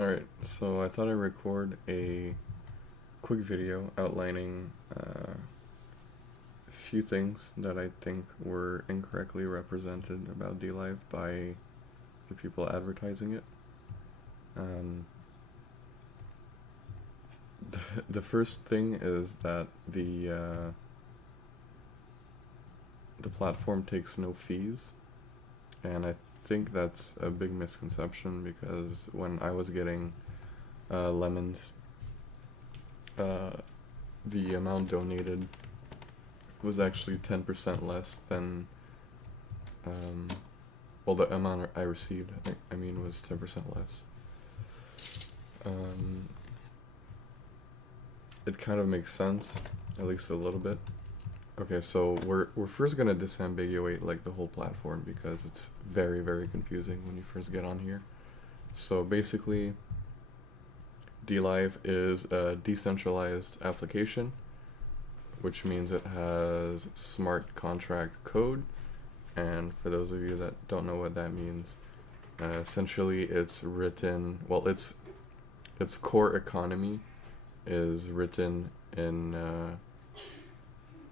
Alright, so I thought I'd record a quick video outlining a few things that I think were incorrectly represented about DLive by the people advertising it. Um, the first thing is that the platform takes no fees, and I think that's a big misconception because when I was getting lemons, the amount donated was actually 10% less than, well, the amount I received, I mean, was 10% less. It kind of makes sense, at least a little bit. Okay, so we're first gonna disambiguate like the whole platform because it's very, very confusing when you first get on here. So basically, DLive is a decentralized application, which means it has smart contract code. And for those of you that don't know what that means, essentially it's written, well, its core economy is written in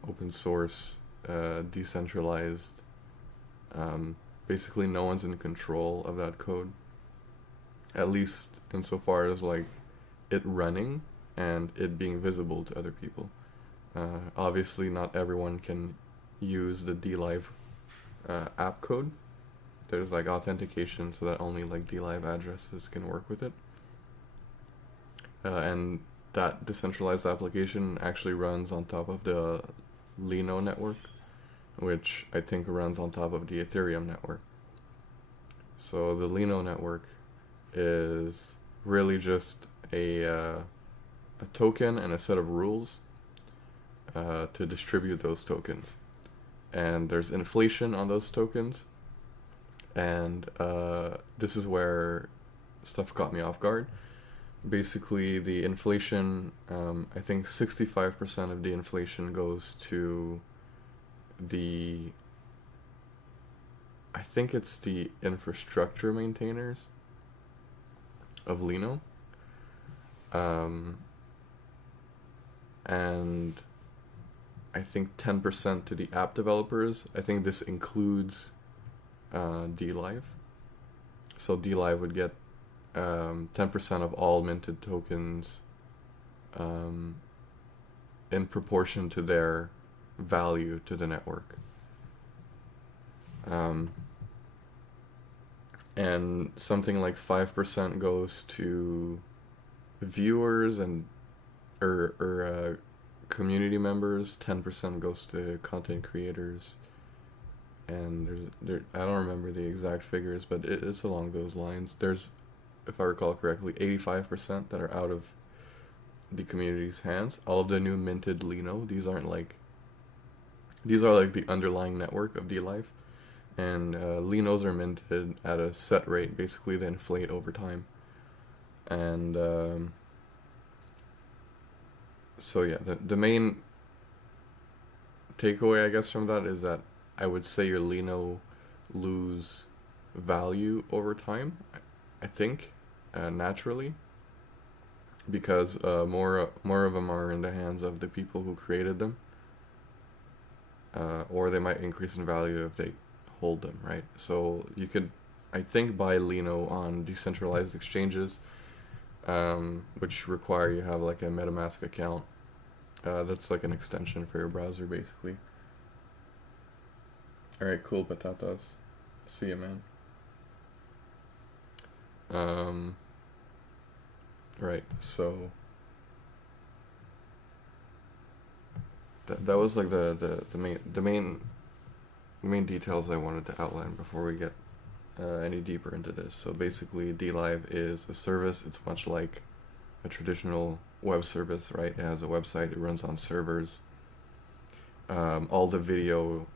open source, decentralized. Basically, no one's in control of that code, at least insofar as like it running and it being visible to other people. Obviously, not everyone can use the DLive app code. There's like authentication so that only like DLive addresses can work with it. And that decentralized application actually runs on top of the Lino network, which I think runs on top of the Ethereum network. So the Lino network is really just a token and a set of rules to distribute those tokens. And there's inflation on those tokens, and this is where stuff caught me off guard. Basically, the inflation, I think 65% of the inflation goes to I think it's the infrastructure maintainers of Lino. And I think 10% to the app developers. I think this includes DLive. So DLive would get 10% of all minted tokens in proportion to their value to the network. And something like 5% goes to viewers and or community members, 10% goes to content creators, and I don't remember the exact figures, but it's along those lines. There's, if I recall correctly, 85% that are out of the community's hands. All of the new minted Lino, these are like the underlying network of DLive, and Linos are minted at a set rate. Basically, they inflate over time, and so yeah, the main takeaway, I guess, from that is that I would say your Lino lose value over time, I think, naturally, because more of them are in the hands of the people who created them, or they might increase in value if they hold them, right? So you could, I think, buy Lino on decentralized exchanges, which require you have like a MetaMask account. That's like an extension for your browser, basically. Alright, cool, patatas. See ya, man. Right, so that was like the main details I wanted to outline before we get any deeper into this. So basically, DLive is a service. It's much like a traditional web service, right? It has a website, it runs on servers. All the video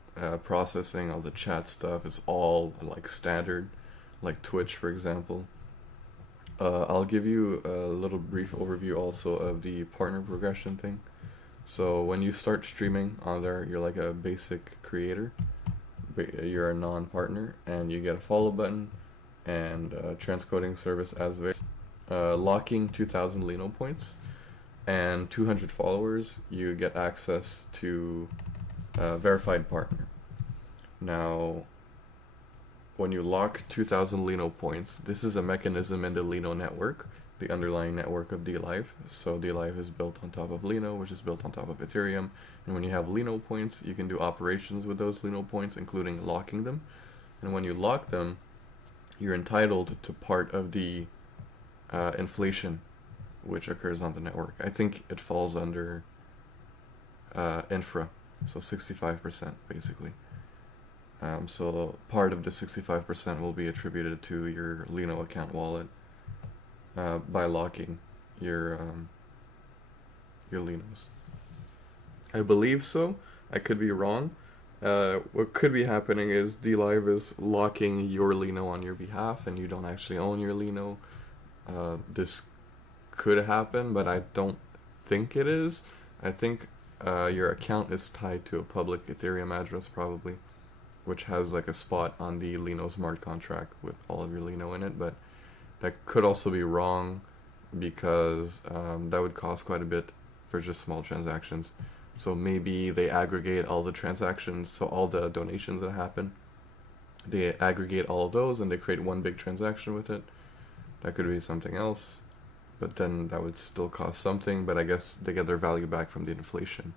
processing, all the chat stuff is all like standard, like Twitch, for example. I'll give you a little brief overview also of the partner progression thing. So when you start streaming on there, you're like a basic creator. You're a non-partner, and you get a follow button and a transcoding service as well. locking 2,000 Lino points and 200 followers, you get access to a verified partner. Now, when you lock 2,000 Lino points, this is a mechanism in the Lino network, the underlying network of DLive. So DLive is built on top of Lino, which is built on top of Ethereum. And when you have Lino points, you can do operations with those Lino points, including locking them. And when you lock them, you're entitled to part of the inflation which occurs on the network. I think it falls under infra, so 65% basically. So part of the 65% will be attributed to your Lino account wallet by locking your Linos. I believe so. I could be wrong. What could be happening is DLive is locking your Lino on your behalf, and you don't actually own your Lino. This could happen, but I don't think it is. I think your account is tied to a public Ethereum address probably, which has like a spot on the Lino smart contract with all of your Lino in it, but that could also be wrong because that would cost quite a bit for just small transactions. So maybe they aggregate all the transactions, so all the donations that happen, they aggregate all of those and they create one big transaction with it. That could be something else, but then that would still cost something, but I guess they get their value back from the inflation.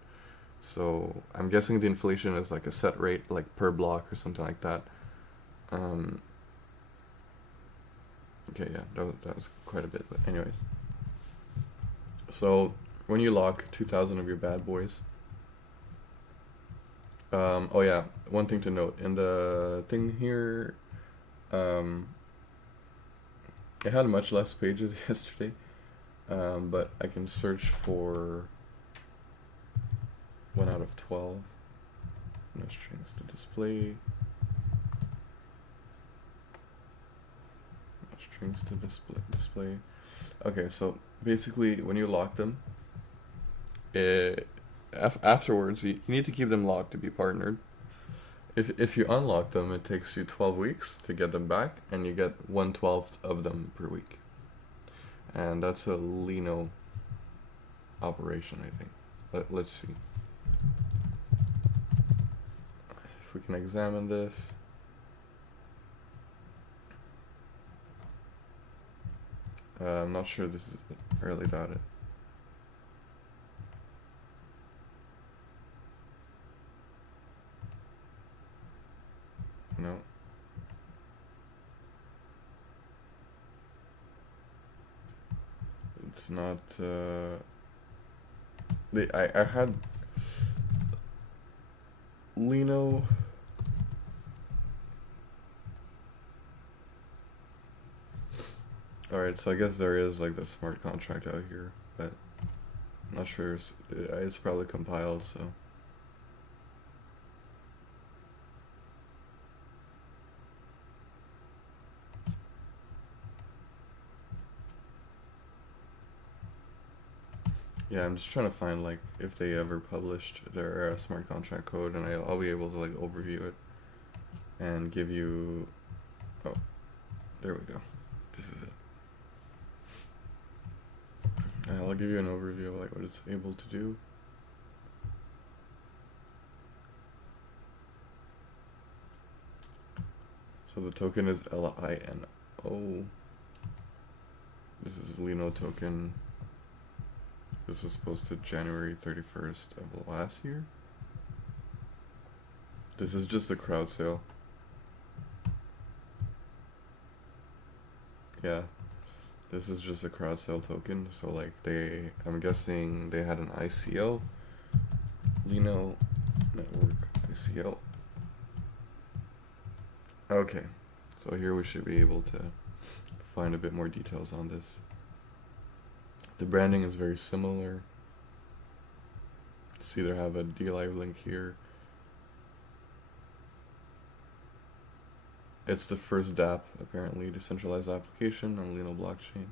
So I'm guessing the inflation is like a set rate, like per block or something like that. Okay, yeah, that was quite a bit, but anyways. So when you lock 2,000 of your bad boys, oh yeah, one thing to note, in the thing here, it had much less pages yesterday, but I can search for 1 out of 12. No strings to display. No strings to display. Okay, so basically when you lock them, afterwards you need to keep them locked to be partnered. If you unlock them, it takes you 12 weeks to get them back, and you get 1/12 of them per week. And that's a Lino operation, I think. Let's see. If we can examine this. I'm not sure this is it. I really doubt it. No. It's not, I had Lino. Alright, so I guess there is like the smart contract out here, but I'm not sure. It's probably compiled, so. Yeah, I'm just trying to find like if they ever published their smart contract code, and I'll be able to like overview it and give you. Oh, there we go. This is it. I'll give you an overview of like what it's able to do. So the token is LINO. This is Lino token. This was posted January 31st of last year. This is just a crowd sale. Yeah, this is just a crowd sale token. So like I'm guessing they had an ICO, Lino network ICO. Okay, so here we should be able to find a bit more details on this. The branding is very similar. See, they have a DLive link here. It's the first DApp, apparently, decentralized application on Lino blockchain.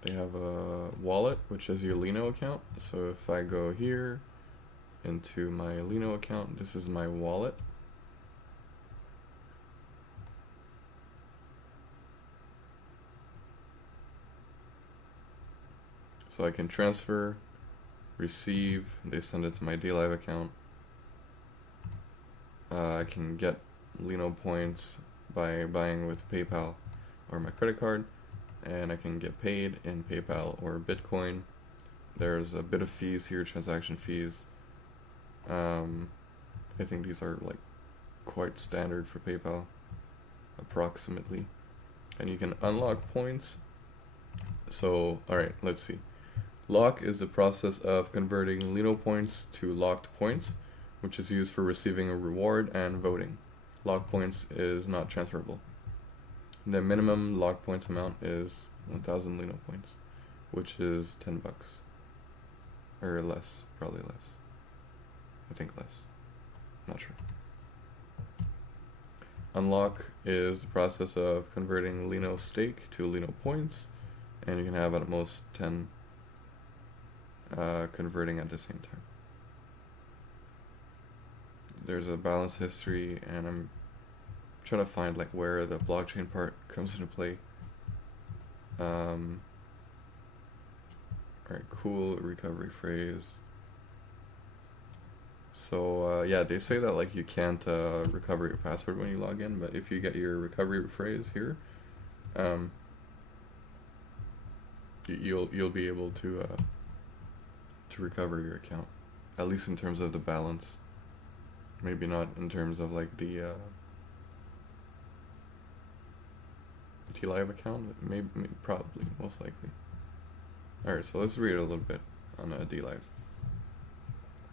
They have a wallet, which is your Lino account. So if I go here into my Lino account, this is my wallet. So I can transfer, receive, they send it to my DLive account. I can get Lino points by buying with PayPal or my credit card, and I can get paid in PayPal or Bitcoin. There's a bit of fees here, transaction fees. I think these are like quite standard for PayPal, approximately. And you can unlock points. So, alright, let's see. Lock is the process of converting Lino points to locked points, which is used for receiving a reward and voting. Lock points is not transferable. The minimum lock points amount is 1,000 Lino points, which is $10. Or less, probably less. I think less. Not sure. Unlock is the process of converting Lino stake to Lino points, and you can have at most 10 converting at the same time. There's a balance history, and I'm trying to find like where the blockchain part comes into play. Alright, cool recovery phrase. So yeah, they say that like you can't recover your password when you log in, but if you get your recovery phrase here, you'll be able to recover your account, at least in terms of the balance. Maybe not in terms of like the DLive account, but maybe probably, most likely. Alright, so let's read it a little bit on DLive.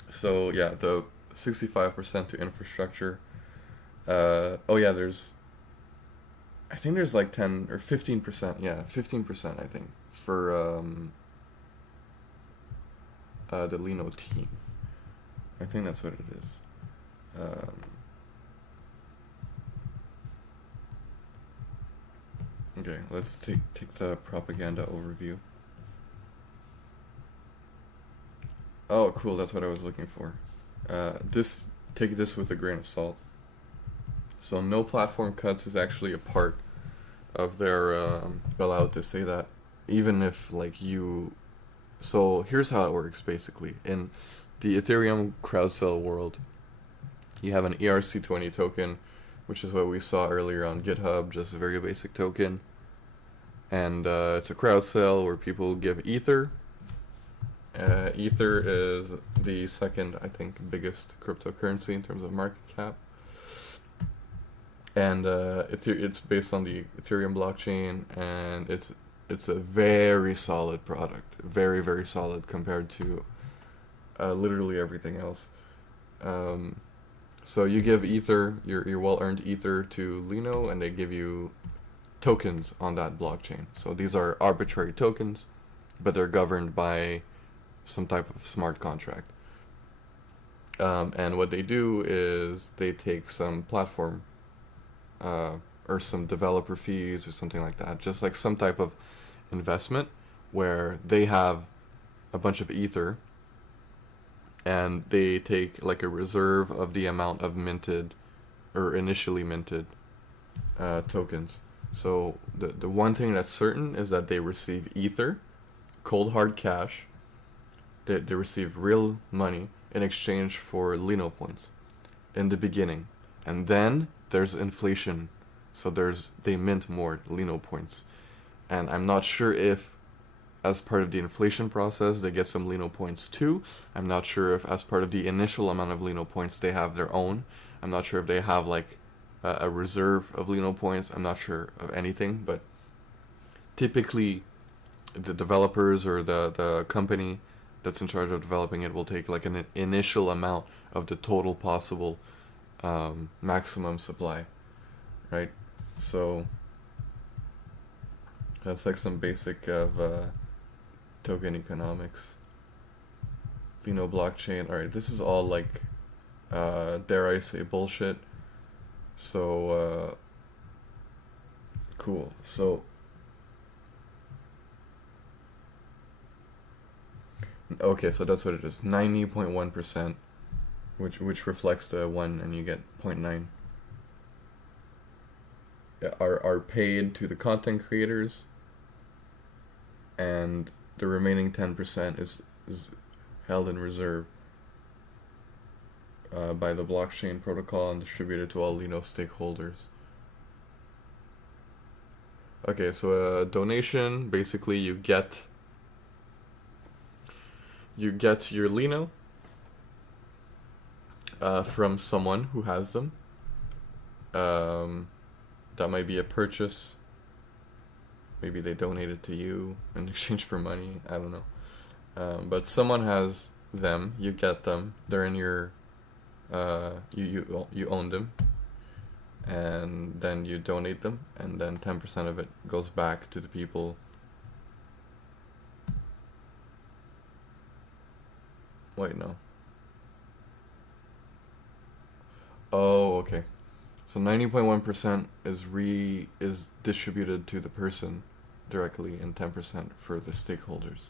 So yeah, the 65% to infrastructure. Oh yeah, I think there's like 10 or 15%. Yeah, 15% I think for the Lino team. I think that's what it is. Okay, let's take the propaganda overview. Oh, cool, that's what I was looking for. Take this with a grain of salt. So no platform cuts is actually a part of their allowed to say that, even if like you. So here's how it works basically. In the Ethereum crowd sale world, you have an ERC20 token, which is what we saw earlier on GitHub, just a very basic token. And it's a crowd sale where people give Ether. Ether is the second, I think, biggest cryptocurrency in terms of market cap. And it's based on the Ethereum blockchain, and it's a very solid product. Very, very solid compared to literally everything else. So you give Ether, your well-earned Ether to Lino, and they give you tokens on that blockchain. So these are arbitrary tokens, but they're governed by some type of smart contract. And what they do is they take some platform or some developer fees or something like that, just like some type of investment where they have a bunch of Ether and they take like a reserve of the amount of minted or initially minted tokens. So the one thing that's certain is that they receive Ether, cold hard cash. They receive real money in exchange for Lino points in the beginning, and then there's inflation, so they mint more Lino points, and I'm not sure if as part of the inflation process they get some Lino points too. I'm not sure if as part of the initial amount of Lino points they have their own. I'm not sure if they have like a reserve of Lino points. I'm not sure of anything, but typically the developers or the company that's in charge of developing it will take like an initial amount of the total possible maximum supply, right? So that's like some basic of token economics. Lino blockchain. Alright, this is all like dare I say bullshit. So cool. So okay, so that's what it is. 90.1%, which reflects the 1, and you get 0.9. Are paid to the content creators, and the remaining 10% is held in reserve by the blockchain protocol and distributed to all Lino stakeholders. Okay, so a donation, basically you get your Lino from someone who has them. That might be a purchase. Maybe they donate it to you in exchange for money. I don't know. But someone has them. You get them. They're in your. You own them, and then you donate them, and then 10% of it goes back to the people. Wait, no. Oh, okay. So 90.1% is distributed to the person directly, and 10% for the stakeholders.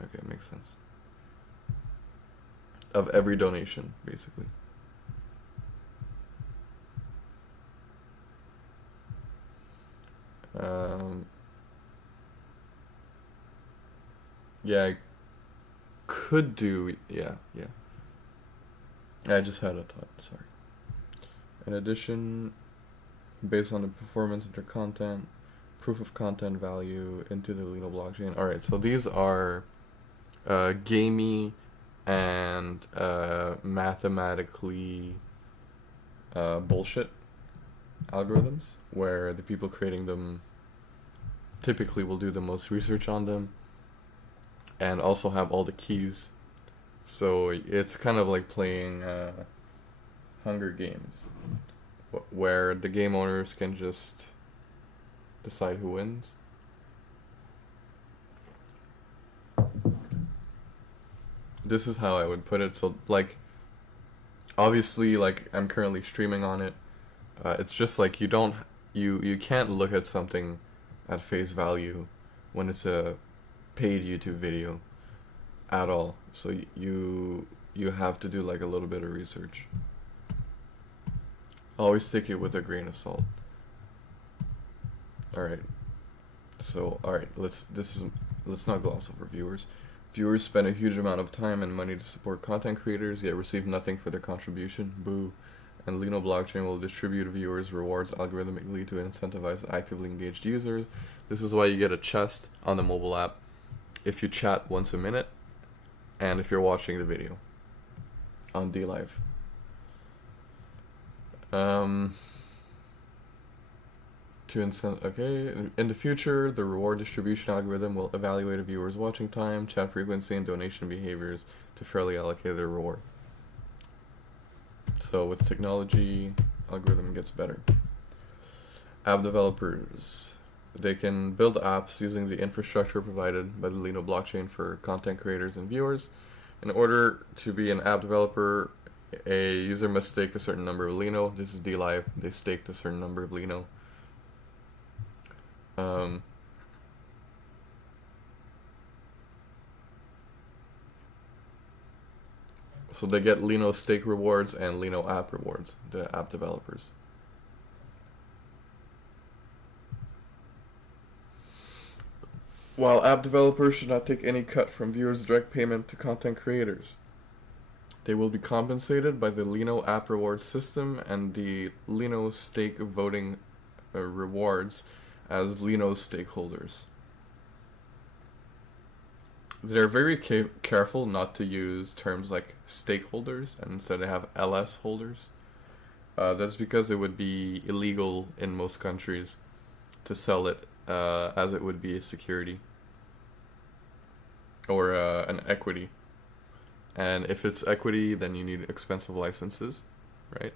Okay, makes sense. Of every donation, basically. Yeah, I could do, yeah. I just had a thought, sorry. In addition, based on the performance of their content, proof of content value into the Lino blockchain. Alright, so these are gamey and mathematically bullshit algorithms, where the people creating them typically will do the most research on them and also have all the keys. So it's kind of like playing Hunger Games, where the game owners can just decide who wins. This is how I would put it. So, like, obviously, like, I'm currently streaming on it. It's just like you can't look at something at face value when it's a paid YouTube video at all. So you have to do like a little bit of research. Always take it with a grain of salt. Alright. So, alright, let's not gloss over viewers. Viewers spend a huge amount of time and money to support content creators, yet receive nothing for their contribution. Boo. And Lino blockchain will distribute viewers' rewards algorithmically to incentivize actively engaged users. This is why you get a chest on the mobile app if you chat once a minute and if you're watching the video on DLive. Okay, in the future, the reward distribution algorithm will evaluate a viewer's watching time, chat frequency, and donation behaviors to fairly allocate their reward. So with technology, algorithm gets better. App developers. They can build apps using the infrastructure provided by the Lino blockchain for content creators and viewers. In order to be an app developer, a user must stake a certain number of Lino. This is DLive. They staked a certain number of Lino. So they get Lino stake rewards and Lino app rewards, the app developers. While app developers should not take any cut from viewers' direct payment to content creators, they will be compensated by the Lino app rewards system and the Lino stake voting rewards as Lino stakeholders. They're very careful not to use terms like stakeholders, and instead they have LS holders. That's because it would be illegal in most countries to sell it as it would be a security or an equity. And if it's equity, then you need expensive licenses, right?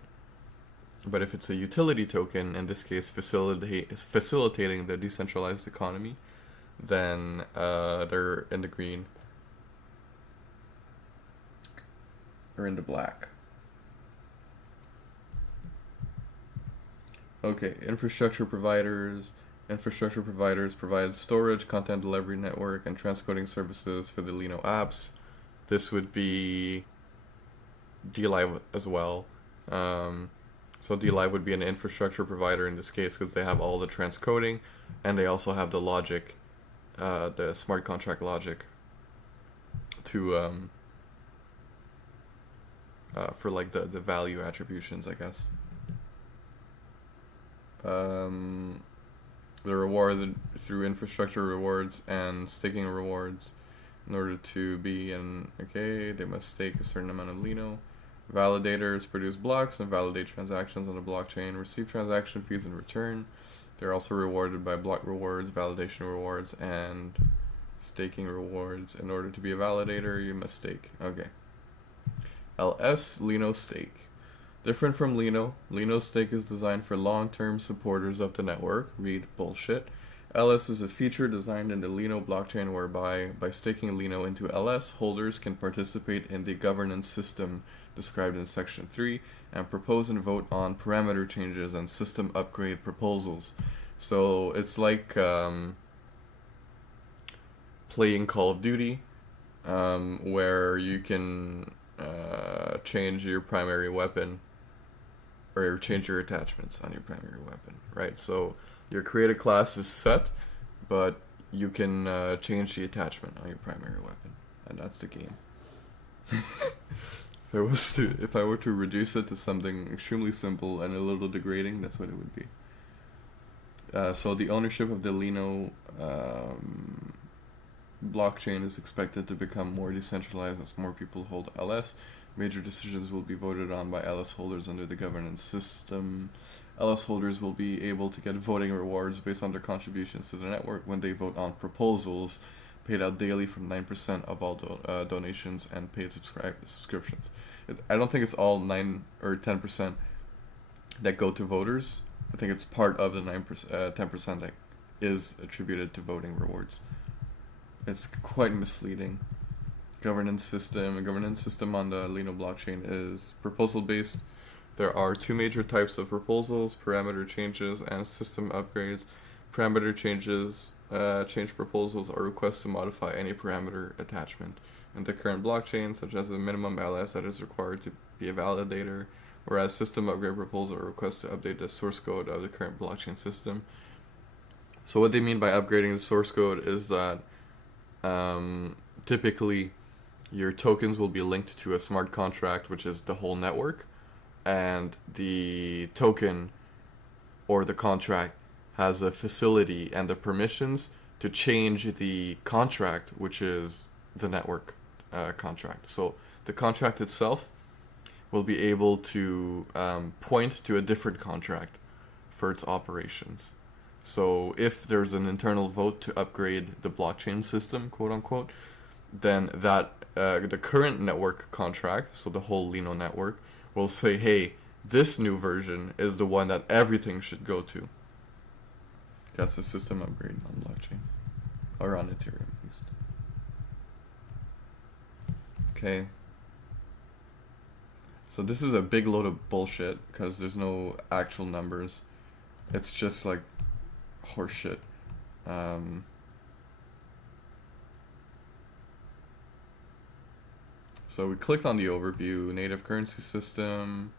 But if it's a utility token, in this case facilitating the decentralized economy, then they're in the green or in the black. Okay, infrastructure providers. Infrastructure providers provide storage, content delivery network, and transcoding services for the Lino apps. This would be DLive as well. So DLive would be an infrastructure provider in this case because they have all the transcoding and they also have the logic the smart contract logic to for like the value attributions, I guess. The reward through infrastructure rewards and staking rewards. In order to be they must stake a certain amount of Lino. Validators produce blocks and validate transactions on the blockchain, receive transaction fees in return. They're also rewarded by block rewards, validation rewards, and staking rewards. In order to be a validator, you must stake. Okay. LS Lino Stake. Different from Lino, Lino Stake is designed for long-term supporters of the network. Read bullshit. LS is a feature designed in the Lino blockchain whereby, by staking Lino into LS, holders can participate in the governance system described in Section 3 and propose and vote on parameter changes and system upgrade proposals. So it's like playing Call of Duty, where you can change your primary weapon or change your attachments on your primary weapon, right? So your created class is set, but you can change the attachment on your primary weapon, and that's the game. If I were to reduce it to something extremely simple and a little degrading, that's what it would be. So the ownership of the Lino blockchain is expected to become more decentralized as more people hold LS. Major decisions will be voted on by LS holders under the governance system. LS holders will be able to get voting rewards based on their contributions to the network when they vote on proposals paid out daily from 9% of all donations and paid subscriptions. I don't think it's all 9 or 10% that go to voters. I think it's part of the 10% that is attributed to voting rewards. It's quite misleading. Governance system on the Lino blockchain is proposal based. There are two major types of proposals: parameter changes and system upgrades. Parameter changes change proposals are requests to modify any parameter attachment in the current blockchain, such as a minimum LS that is required to be a validator, whereas system upgrade proposals are requests to update the source code of the current blockchain system. So what they mean by upgrading the source code is that typically your tokens will be linked to a smart contract, which is the whole network, and the token or the contract has a facility and the permissions to change the contract, which is the network contract. So the contract itself will be able to point to a different contract for its operations. So if there's an internal vote to upgrade the blockchain system, quote unquote, then that the current network contract, so the whole Lino network, will say, hey, this new version is the one that everything should go to. That's the system upgrade on blockchain, or on Ethereum at least. Okay. So this is a big load of bullshit because there's no actual numbers. It's just like horseshit. So we clicked on the overview, native currency system.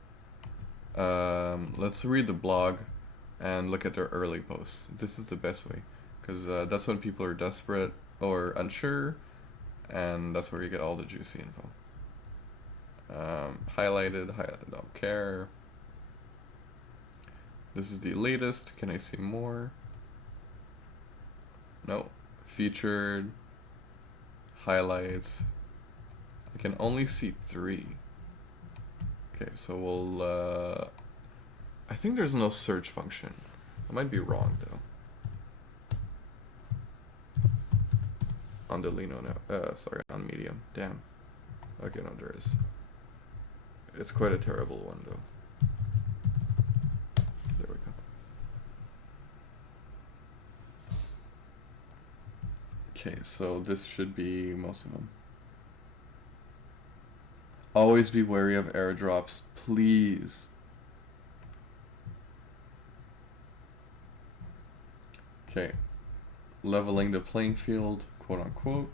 Let's read the blog and look at their early posts. This is the best way, because that's when people are desperate or unsure, and that's where you get all the juicy info. Highlighted, don't care. This is the latest. Can I see more? No. Featured, highlights. I can only see 3. Okay, so we'll I think there's no search function. I might be wrong though. On the Lino now, sorry, on Medium. Damn. Okay, no, there is. It's quite a terrible one though. There we go. Okay, so this should be most of them. Always be wary of airdrops, please. Okay, leveling the playing field, quote unquote.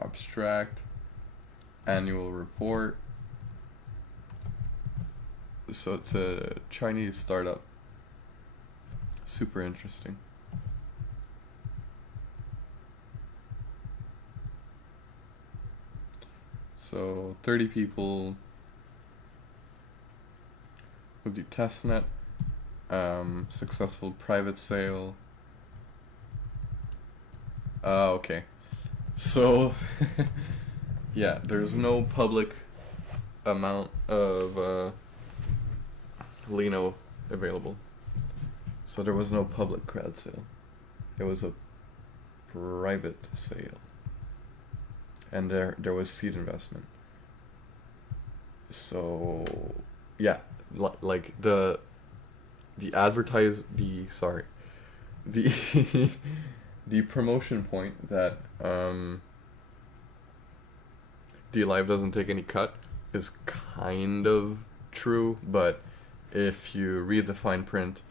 Abstract, annual report, So it's a Chinese startup. Super interesting. So 30 people with the testnet, successful private sale. Okay. So yeah, there's no public amount of Lino available. So there was no public crowd sale. It was a private sale. And there was seed investment. So yeah, like the the promotion point that DLive doesn't take any cut is kind of true, but if you read the fine print,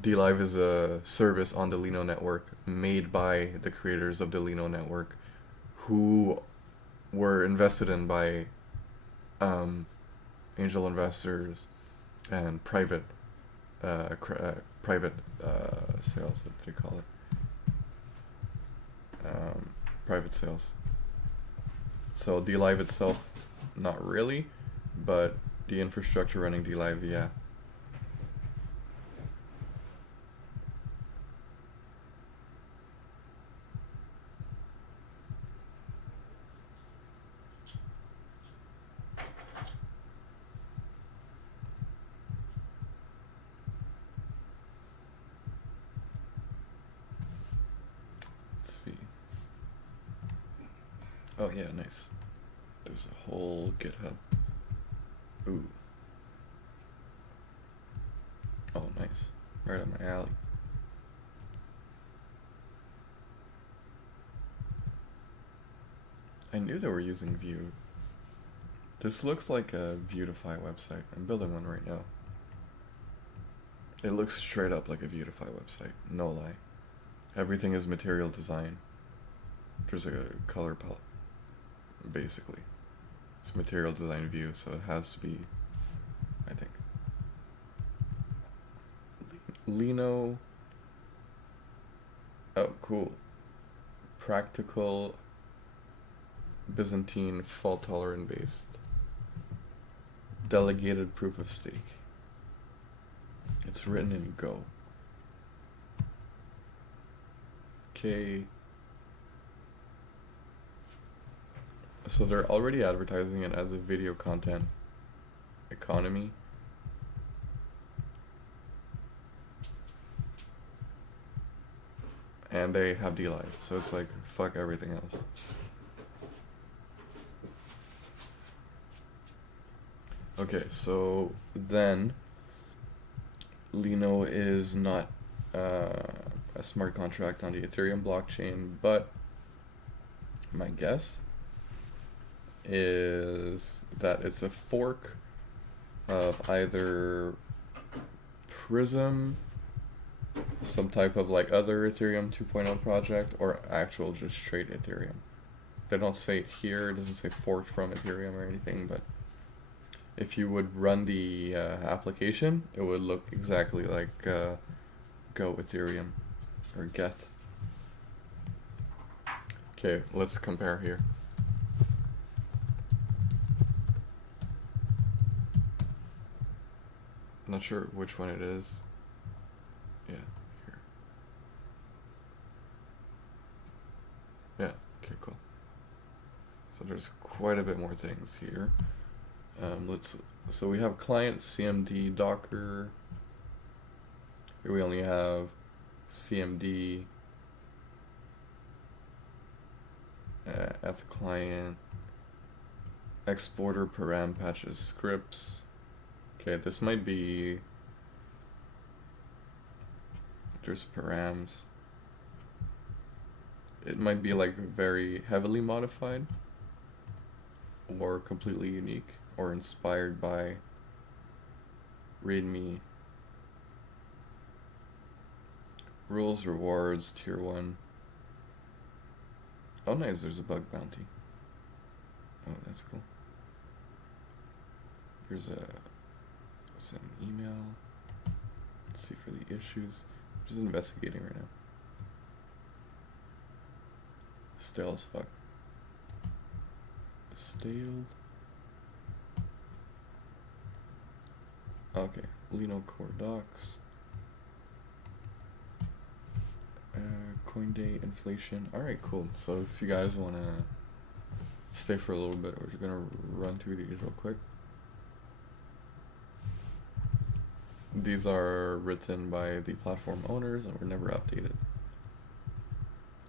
DLive is a service on the Lino network made by the creators of the Lino network, who were invested in by angel investors and private sales. What do you call it? Private sales. So DLive itself, not really, but the infrastructure running DLive, yeah. Oh yeah, nice. There's a whole GitHub. Ooh. Oh, nice. Right up my alley. I knew they were using Vue. This looks like a Vuetify website. I'm building one right now. It looks straight up like a Vuetify website, no lie. Everything is material design. There's a color palette, basically. It's material design view, so it has to be, I think. Lino. Oh, cool. Practical Byzantine fault tolerant based. Delegated proof of stake. It's written in Go. Okay. So they're already advertising it as a video content economy. And they have DLive, so it's like, fuck everything else. Okay, so then Lino is not a smart contract on the Ethereum blockchain, but my guess is that it's a fork of either Prism, some type of like other Ethereum 2.0 project, or actual just straight Ethereum. They don't say it here, it doesn't say forked from Ethereum or anything, but if you would run the application, it would look exactly like Go Ethereum or Geth. Okay, let's compare here. I'm not sure which one it is. Yeah, here. Yeah, okay, cool. So there's quite a bit more things here. So we have client, CMD, Docker. Here we only have CMD at the client, exporter, param, patches, scripts. Okay, this might be, there's params. It might be like very heavily modified or completely unique or inspired by README. Rules, rewards, tier 1. Oh nice, there's a bug bounty. Oh, that's cool. There's a Send an email. Let's see for the issues. I'm just investigating right now. Stale as fuck. Stale. Okay, Lino core docs. Coinday inflation. Alright, cool. So if you guys want to stay for a little bit, we're just going to run through these real quick. These are written by the platform owners and were never updated.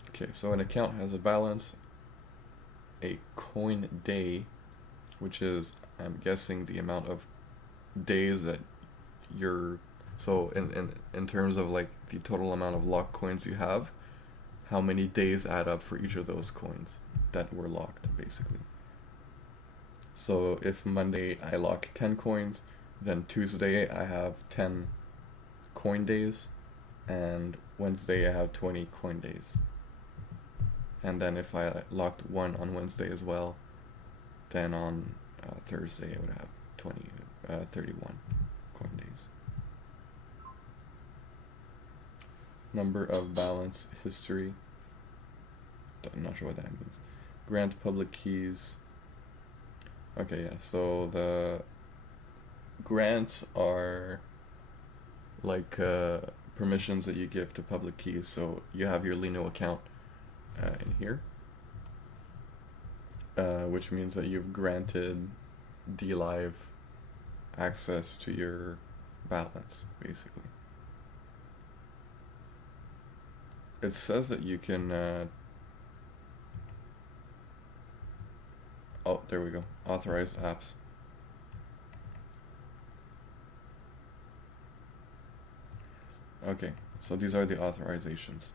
Okay, so an account has a balance, a coin day, which is, I'm guessing, the amount of days that you're, so in terms of like the total amount of locked coins you have, how many days add up for each of those coins that were locked, basically. So if Monday I lock 10 coins, then Tuesday I have 10 coin days, and Wednesday I have 20 coin days. And then if I locked one on Wednesday as well, then on Thursday I would have 31 coin days. Number of balance history. I'm not sure what that means. Grant public keys. Okay, yeah, so the grants are like permissions that you give to public keys. So you have your Lino account in here, which means that you've granted DLive access to your balance, basically. It says that you can oh, there we go, authorized apps. Okay, so these are the authorizations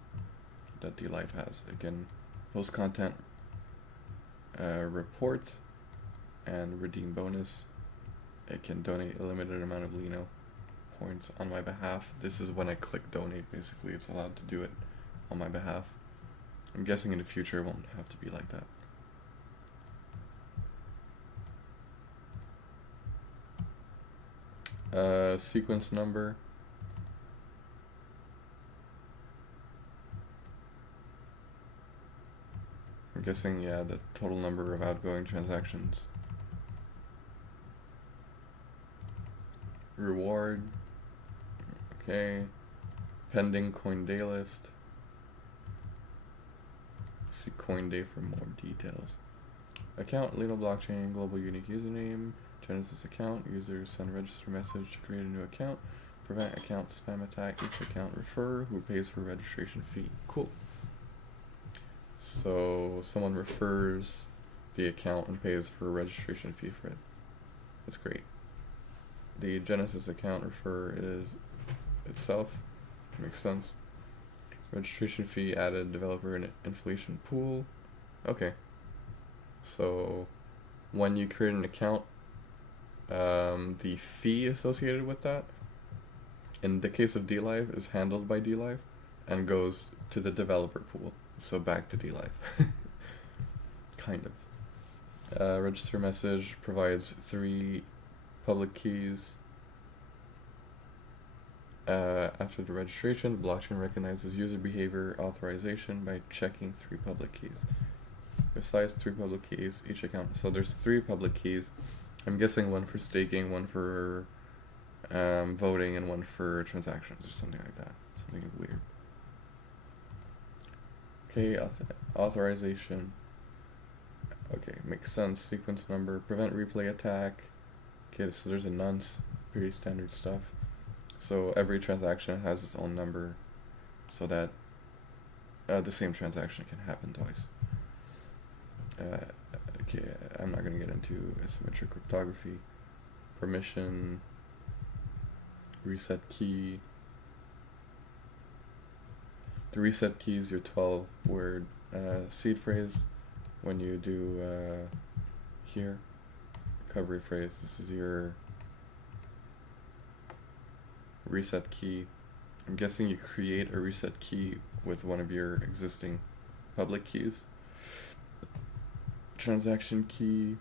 that DLive has. It can post content, report, and redeem bonus. It can donate a limited amount of Lino points on my behalf. This is when I click donate, basically. It's allowed to do it on my behalf. I'm guessing in the future it won't have to be like that. Sequence number. I'm guessing, yeah, the total number of outgoing transactions. Reward. Okay. Pending coin day list. See coin day for more details. Account, Lino blockchain, global unique username, Genesis account, users send register message to create a new account, prevent account spam attack, each account refer, who pays for registration fee. Cool. So someone refers the account and pays for a registration fee for it. That's great. The Genesis account refer is itself. Makes sense. Registration fee added, developer and inflation pool. Okay. So when you create an account, the fee associated with that, in the case of DLive, is handled by DLive and goes to the developer pool. So back to DLive. Kind of. Register message provides 3 public keys. After the registration, the blockchain recognizes user behavior authorization by checking 3 public keys. Besides 3 public keys, each account. So there's 3 public keys. I'm guessing one for staking, one for voting, and one for transactions or something like that. Something weird. Okay, authorization. Okay, makes sense. Sequence number, prevent replay attack. Okay, so there's a nonce, pretty standard stuff. So every transaction has its own number, so that the same transaction can happen twice. Okay, I'm not going to get into asymmetric cryptography. Permission, reset key. The reset key is your 12-word seed phrase. When you do here, recovery phrase, this is your reset key. I'm guessing you create a reset key with one of your existing public keys. Transaction key.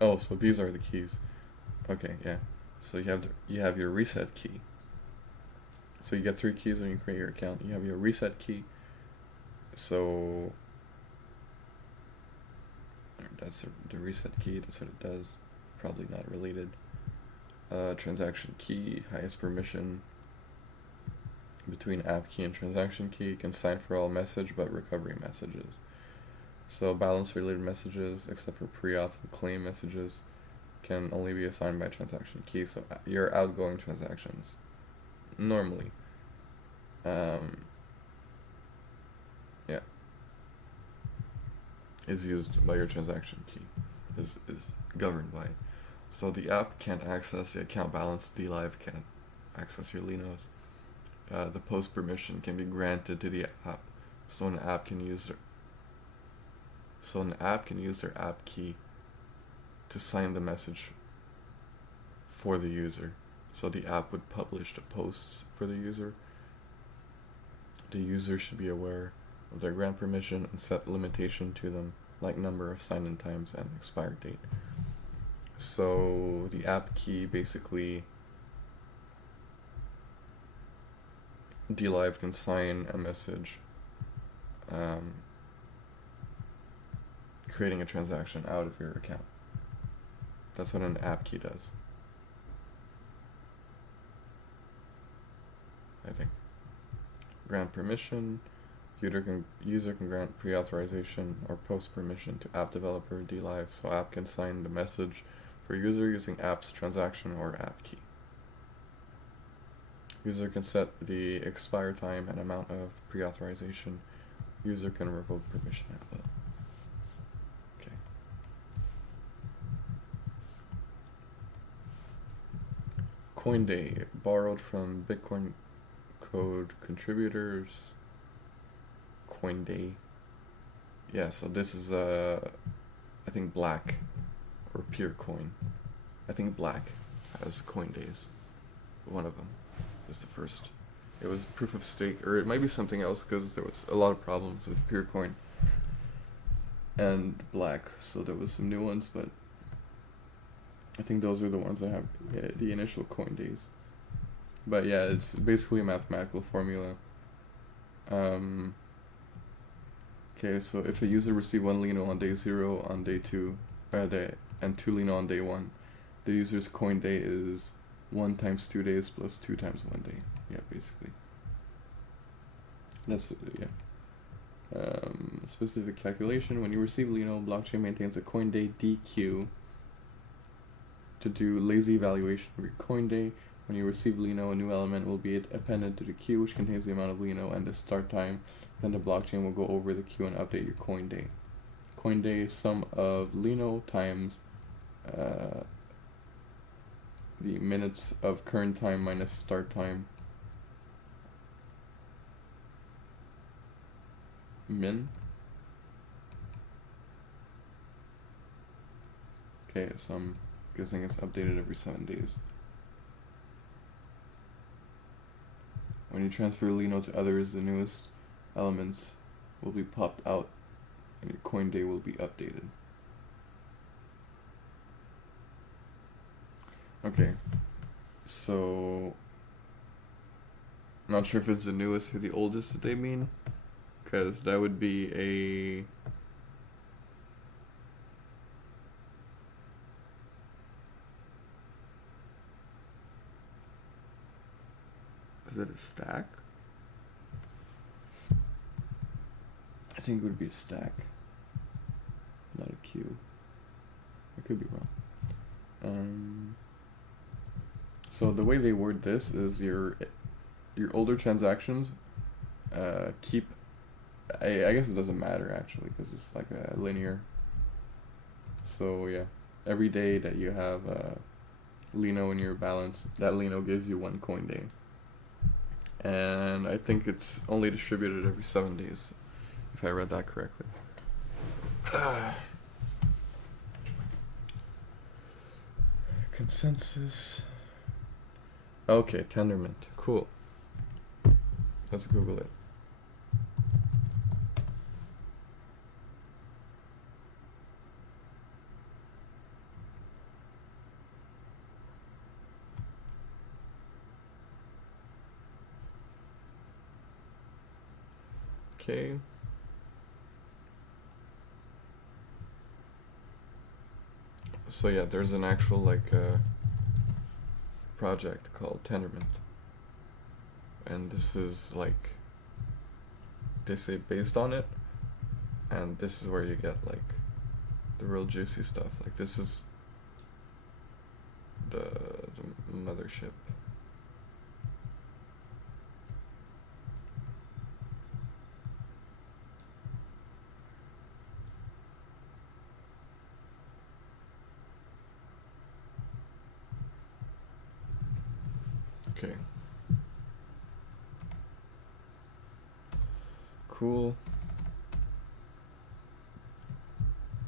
Oh, Oh, so these are the keys. Okay, yeah. So you have your reset key. So you get 3 keys when you create your account. You have your reset key. So that's the reset key. That's what it does. Probably not related. Transaction key, highest permission between app key and transaction key. Can sign for all message but recovery messages. So balance related messages, except for pre-auth and claim messages, can only be assigned by transaction key. So your outgoing transactions, normally, yeah, is used by your transaction key, is governed by. So the app can't access the account balance. DLive can't access your Linos. The post permission can be granted to the app, so an app can use their app key to sign the message for the user. So the app would publish the posts for the user. The user should be aware of their grant permission and set limitation to them, like number of sign-in times and expire date. So the app key basically, DLive can sign a message creating a transaction out of your account. That's what an app key does, I think. Grant permission. User can grant pre-authorization or post permission to app developer DLive, so app can sign the message for user using app's transaction or app key. User can set the expire time and amount of pre-authorization. User can revoke permission at will. Okay. Coinday, borrowed from Bitcoin code contributors. Coinday. Yeah, so this is I think Black or Peercoin. I think Black has Coindays. One of them is the first. It was proof of stake, or it might be something else because there was a lot of problems with Peercoin and Black, so there was some new ones, but I think those are the ones that have the initial Coindays. But yeah, it's basically a mathematical formula. Okay, so if a user received 1 Lino on day 0, on day 2, and 2 Lino on day 1, the user's coin day is 1 times 2 days plus 2 times 1 day. Yeah, basically. That's, yeah. Specific calculation. When you receive Lino, blockchain maintains a coin day DQ to do lazy evaluation of your coin day. When you receive Lino, a new element will be appended to the queue, which contains the amount of Lino and the start time. Then the blockchain will go over the queue and update your coin day. Coin day is sum of Lino times the minutes of current time minus start time min. Okay, so I'm guessing it's updated every 7 days. When you transfer Lino to others, the newest elements will be popped out and your coin day will be updated. Okay, so I'm not sure if it's the newest or the oldest that they mean, because that would be a is it a stack? I think it would be a stack, not a queue. I could be wrong. So the way they word this is your older transactions keep. I guess it doesn't matter actually because it's like a linear. So yeah, every day that you have Lino in your balance, that Lino gives you 1 coin day. And I think it's only distributed every 7 days, if I read that correctly. Consensus. Okay, Tendermint. Cool. Let's Google it. Okay. So yeah, there's an actual like project called Tendermint, and this is like, they say based on it, and this is where you get like the real juicy stuff. Like this is the mothership. Okay. Cool.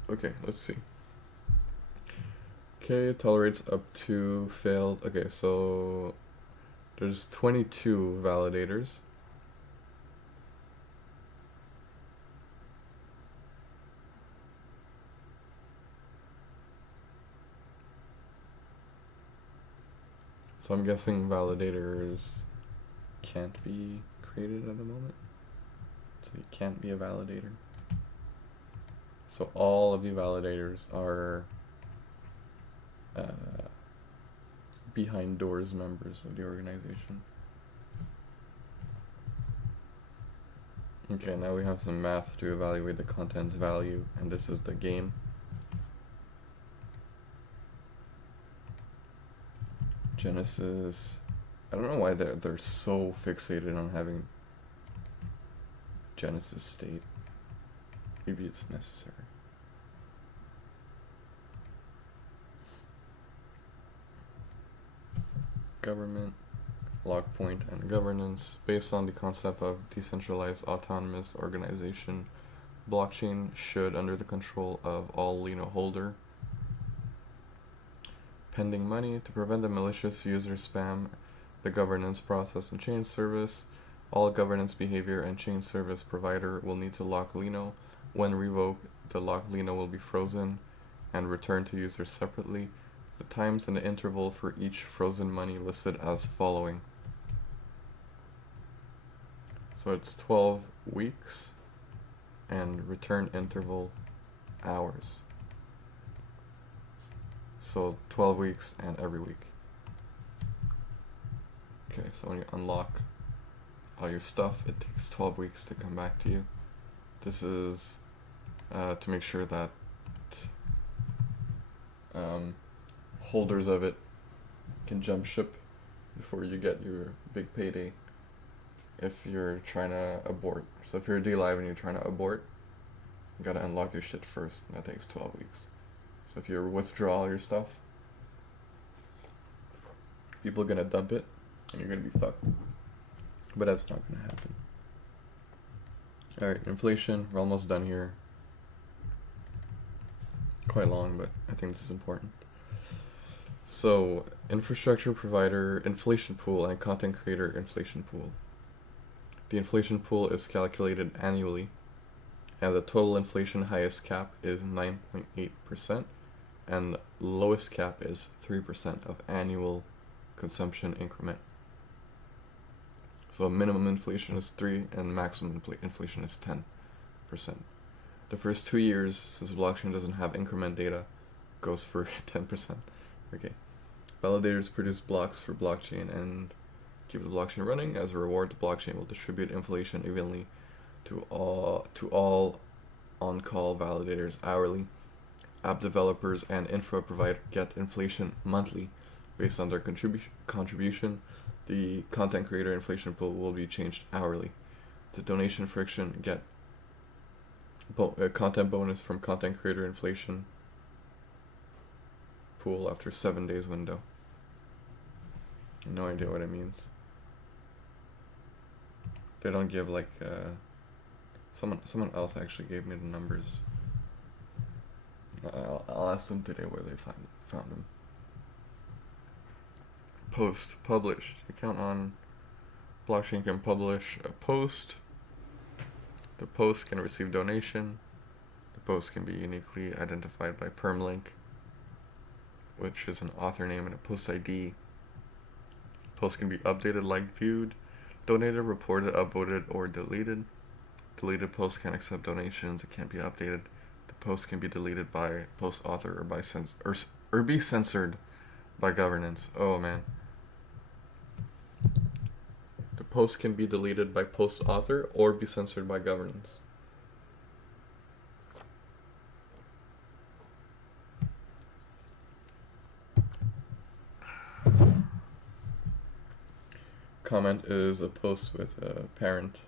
Okay, let's see. Okay, tolerates up to failed. Okay, so there's 22 validators. So I'm guessing validators can't be created at the moment. So you can't be a validator. So all of the validators are behind doors members of the organization. Okay, now we have some math to evaluate the content's value, and this is the game. Genesis. I don't know why they're so fixated on having Genesis state. Maybe it's necessary. Government, log point, and governance. Based on the concept of decentralized autonomous organization, blockchain should, under the control of all Lino holder, pending money to prevent the malicious user spam, the governance process and change service. All governance behavior and change service provider will need to lock Lino. When revoked, the locked Lino will be frozen and returned to users separately. The times and the interval for each frozen money listed as following. So it's 12 weeks and return interval hours. So 12 weeks and every week. Okay, so when you unlock all your stuff, it takes 12 weeks to come back to you. This is to make sure that holders of it can jump ship before you get your big payday if you're trying to abort. So if you're a D-Live and you're trying to abort, you gotta unlock your shit first, and that takes 12 weeks. So if you withdraw all your stuff, people are gonna dump it, and you're gonna be fucked. But that's not gonna happen. Alright, inflation, we're almost done here. Quite long, but I think this is important. So, infrastructure provider inflation pool and content creator inflation pool. The inflation pool is calculated annually, and the total inflation highest cap is 9.8%, and lowest cap is 3% of annual consumption increment. So minimum inflation is 3 and maximum inflation is 10%. The first 2 years, since blockchain doesn't have increment data, goes for 10%. Okay. Validators produce blocks for blockchain and keep the blockchain running. As a reward, the blockchain will distribute inflation evenly to all on-call validators hourly. App developers and infra provider get inflation monthly based on their contribution. The content creator inflation pool will be changed hourly. The donation friction get content bonus from content creator inflation pool after 7 days window. No idea what it means. They don't give like someone else actually gave me the numbers. I'll ask them today where they found them. Post, published. You count on blockchain can publish a post. The post can receive donation. The post can be uniquely identified by permalink, which is an author name and a post ID. Post can be updated, liked, viewed, donated, reported, upvoted, or deleted. Deleted posts can't accept donations. It can't be updated. The post can be deleted by post author or by or be censored by governance. Oh man. The post can be deleted by post author or be censored by governance. Comment is a post with a parent.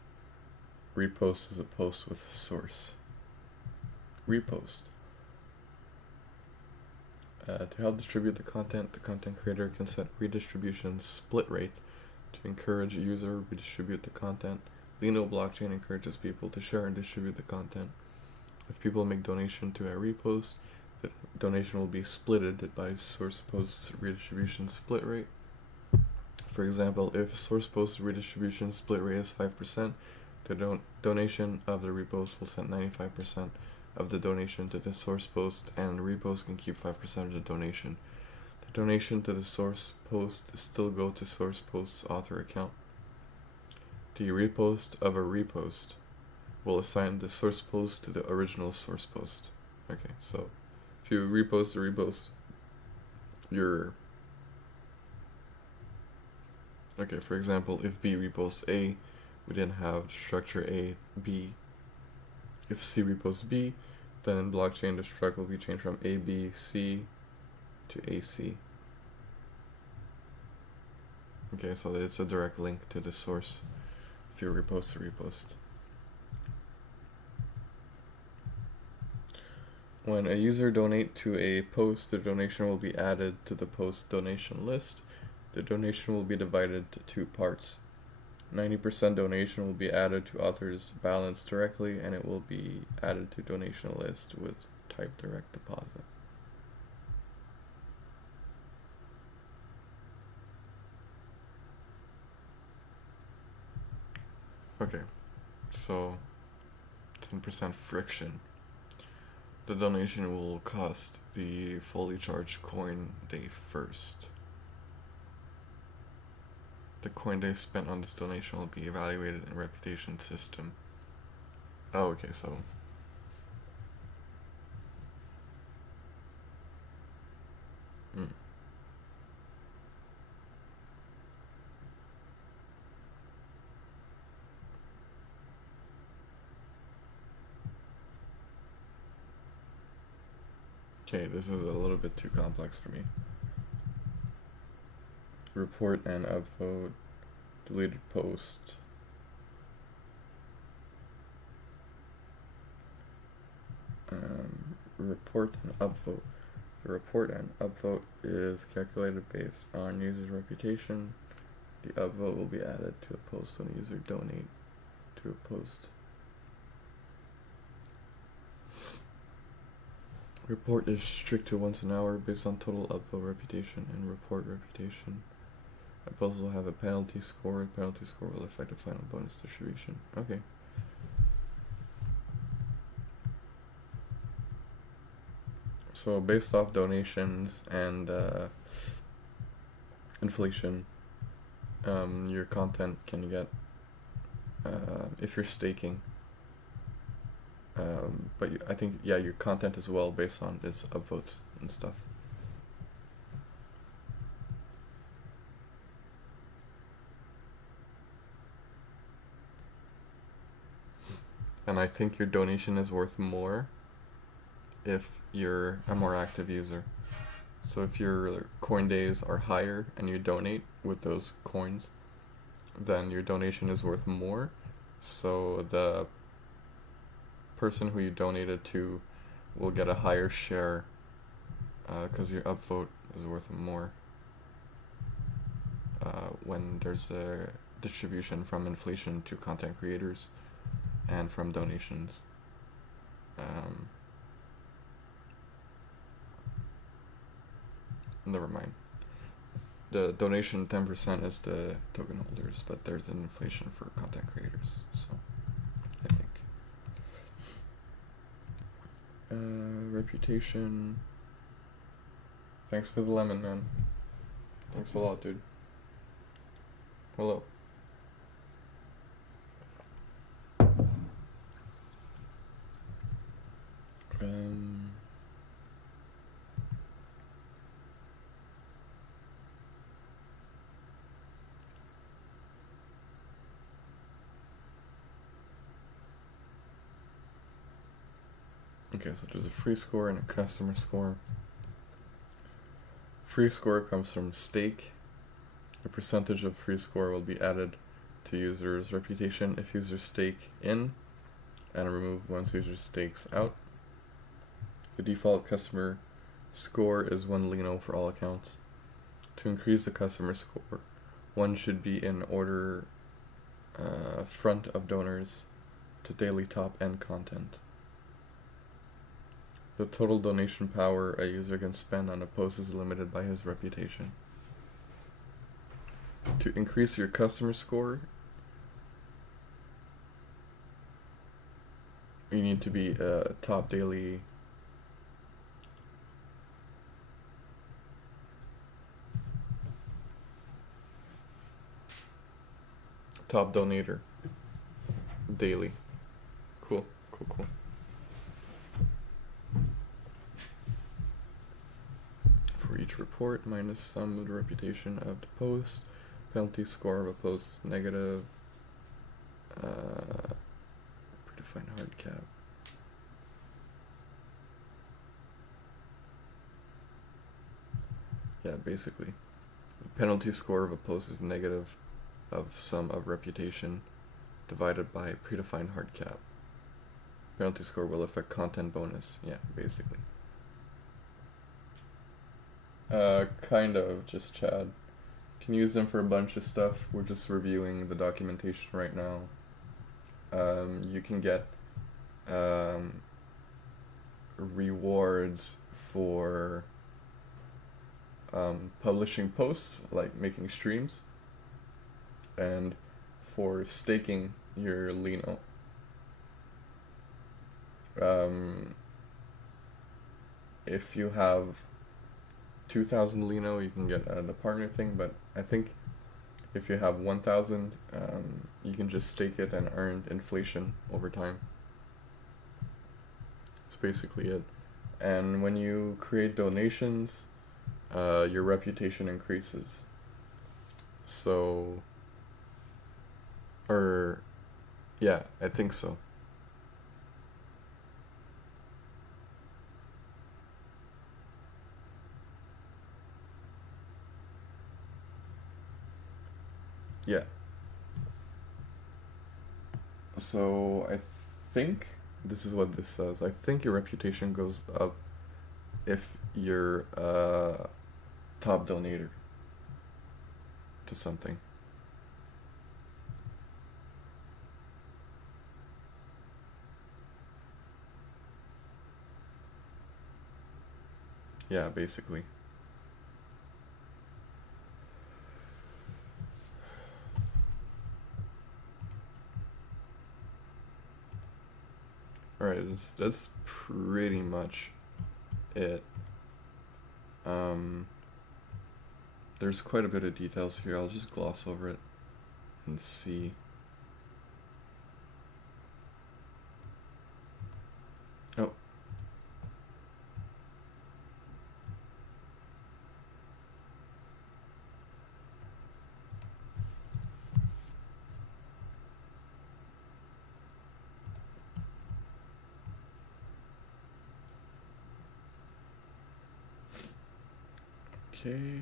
Repost is a post with a source. Repost. To help distribute the content creator can set redistribution split rate to encourage a user to redistribute the content. Lino blockchain encourages people to share and distribute the content. If people make donation to a repost, the donation will be splitted by source post's redistribution split rate. For example, if source post redistribution split rate is 5%, the donation of the repost will send 95% of the donation to the source post, and the repost can keep 5% of the donation. The donation to the source post still go to source post's author account. The repost of a repost will assign the source post to the original source post. Okay, so if you repost the repost, okay, for example, if B reposts A, we then have structure A, B. If C reposts B, then in blockchain the struct will be changed from A, B, C to AC. Okay, so it's a direct link to the source if you repost the repost. When a user donates to a post, the donation will be added to the post donation list. The donation will be divided to two parts. 90% donation will be added to author's balance directly, and it will be added to donation list with type direct deposit. Okay, so 10% friction. The donation will cost the fully charged coin day first. The coin day spent on this donation will be evaluated in reputation system. Oh, okay, so okay, this is a little bit too complex for me. Report and upvote, deleted post. Report and upvote. The report and upvote is calculated based on user's reputation. The upvote will be added to a post when a user donate to a post. Report is strict to once an hour based on total upvote reputation and report reputation. A post will have a penalty score. The penalty score will affect the final bonus distribution. Okay. So based off donations and inflation, your content can get, if you're staking, but I think, yeah, your content as well based on its upvotes and stuff. And I think your donation is worth more if you're a more active user. So if your coin days are higher and you donate with those coins, then your donation is worth more. So the person who you donated to will get a higher share because your upvote is worth more when there's a distribution from inflation to content creators and from donations. Never mind. The donation 10% is the token holders, but there's an inflation for content creators, so I think. Reputation. Thanks for the lemon, man. Thanks a lot, dude. Hello. Um, okay, so there's a free score and a customer score. Free score comes from stake. The percentage of free score will be added to user's reputation if users stake in, and removed once user stakes out. The default customer score is 1 Lino for all accounts. To increase the customer score, one should be in order front of donors to daily top end content. The total donation power a user can spend on a post is limited by his reputation. To increase your customer score, you need to be top daily top donator daily. Cool. For each report, minus sum of the reputation of the post. Penalty score of a post is negative. Predefined hard cap. Yeah, basically. The penalty score of a post is negative of sum of reputation divided by predefined hard cap. Penalty score will affect content bonus. Yeah, basically. Kind of, just Chad. Can use them for a bunch of stuff. We're just reviewing the documentation right now. You can get rewards for publishing posts, like making streams, and for staking your Lino. If you have 2,000 Lino, you can get the partner thing, but I think if you have 1,000, you can just stake it and earn inflation over time. That's basically it. And when you create donations, your reputation increases. So, yeah, I think so. Yeah. So I think this is what this says. I think your reputation goes up if you're a top donator to something. Yeah, basically. Alright, that's pretty much it. There's quite a bit of details here. I'll just gloss over it and see. Oh. Okay.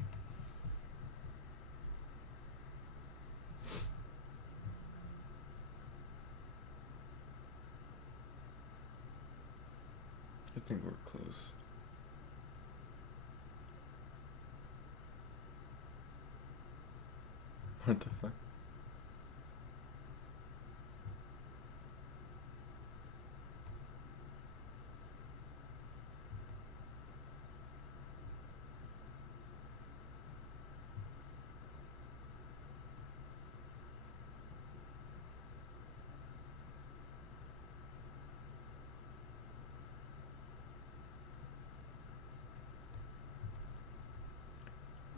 I think we're close. What the fuck?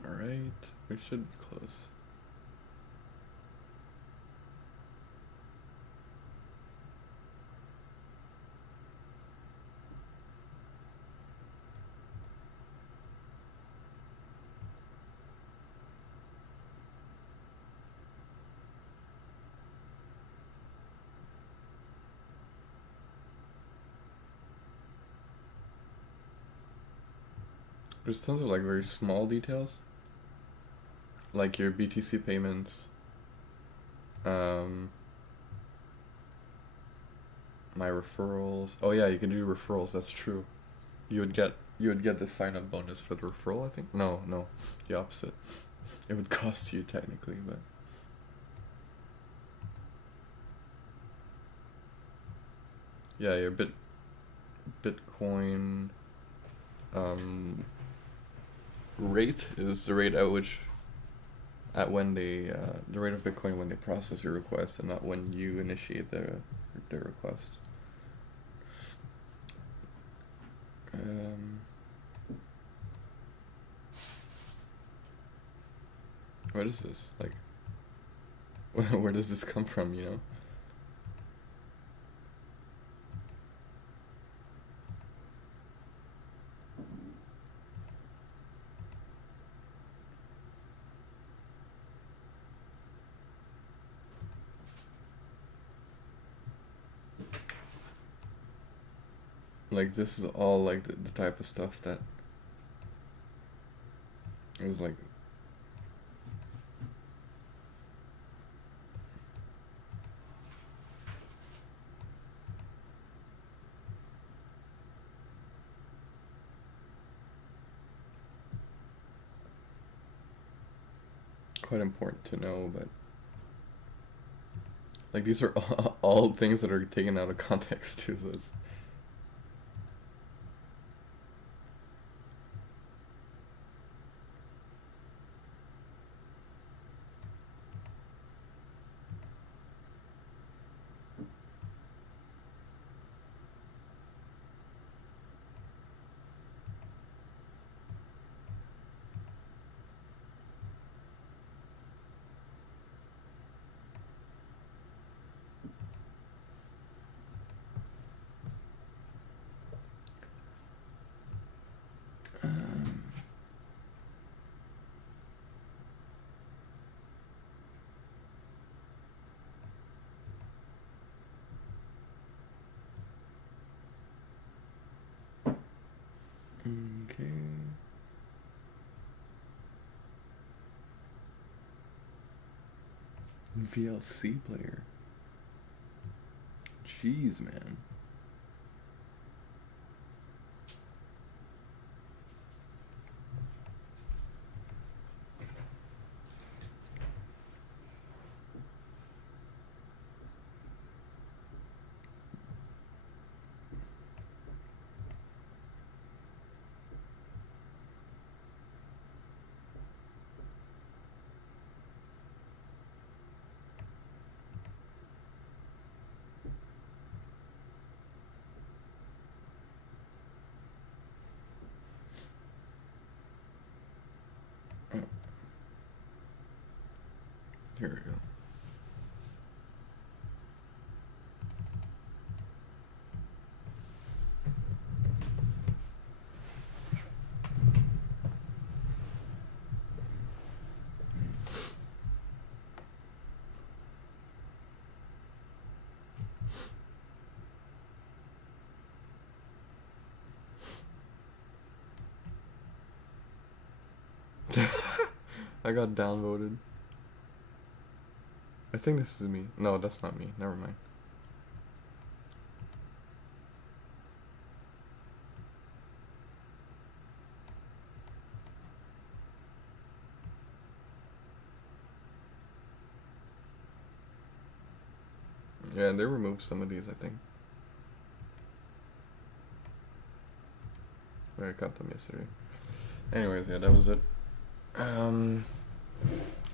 Alright, we should be close. There's tons of like very small details, like your BTC payments, um, my referrals. Oh yeah, you can do referrals. That's true. You would get the sign up bonus for the referral. I think. No, the opposite. It would cost you technically, but yeah, your Bitcoin um, rate is the rate at when they the rate of Bitcoin when they process your request, and not when you initiate the request. Um, what is this like? Where does this come from? You know? Like this is all like the type of stuff that is like quite important to know, but like these are all things that are taken out of context too. So it's okay. VLC player. Jeez, man. Oh, here we go. I got downvoted. I think this is me. No, that's not me. Never mind. Yeah, they removed some of these, I think. I got them yesterday. Anyways, yeah, that was it.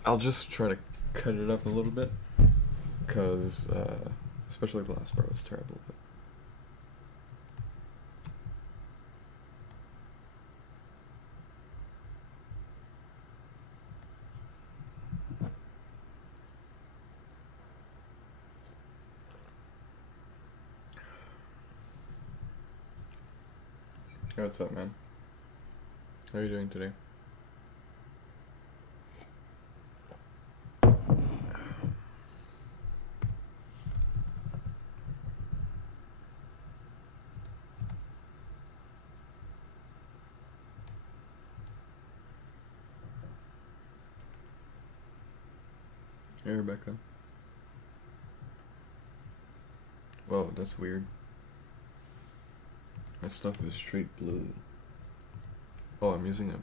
I'll just try to cut it up a little bit, because especially the last part was terrible. But hey, what's up, man? How are you doing today? Hey, Rebecca. Whoa, that's weird. My stuff is straight blue. Oh, I'm using a...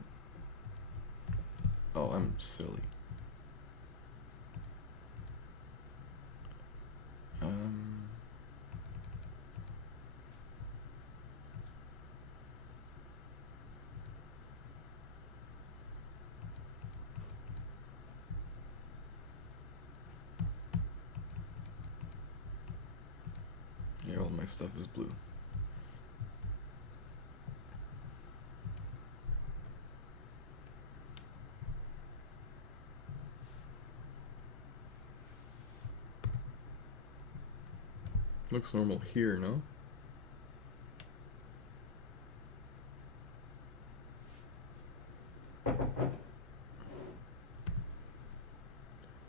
Oh, I'm silly. Um... Yeah, all my stuff is blue. Looks normal here, no?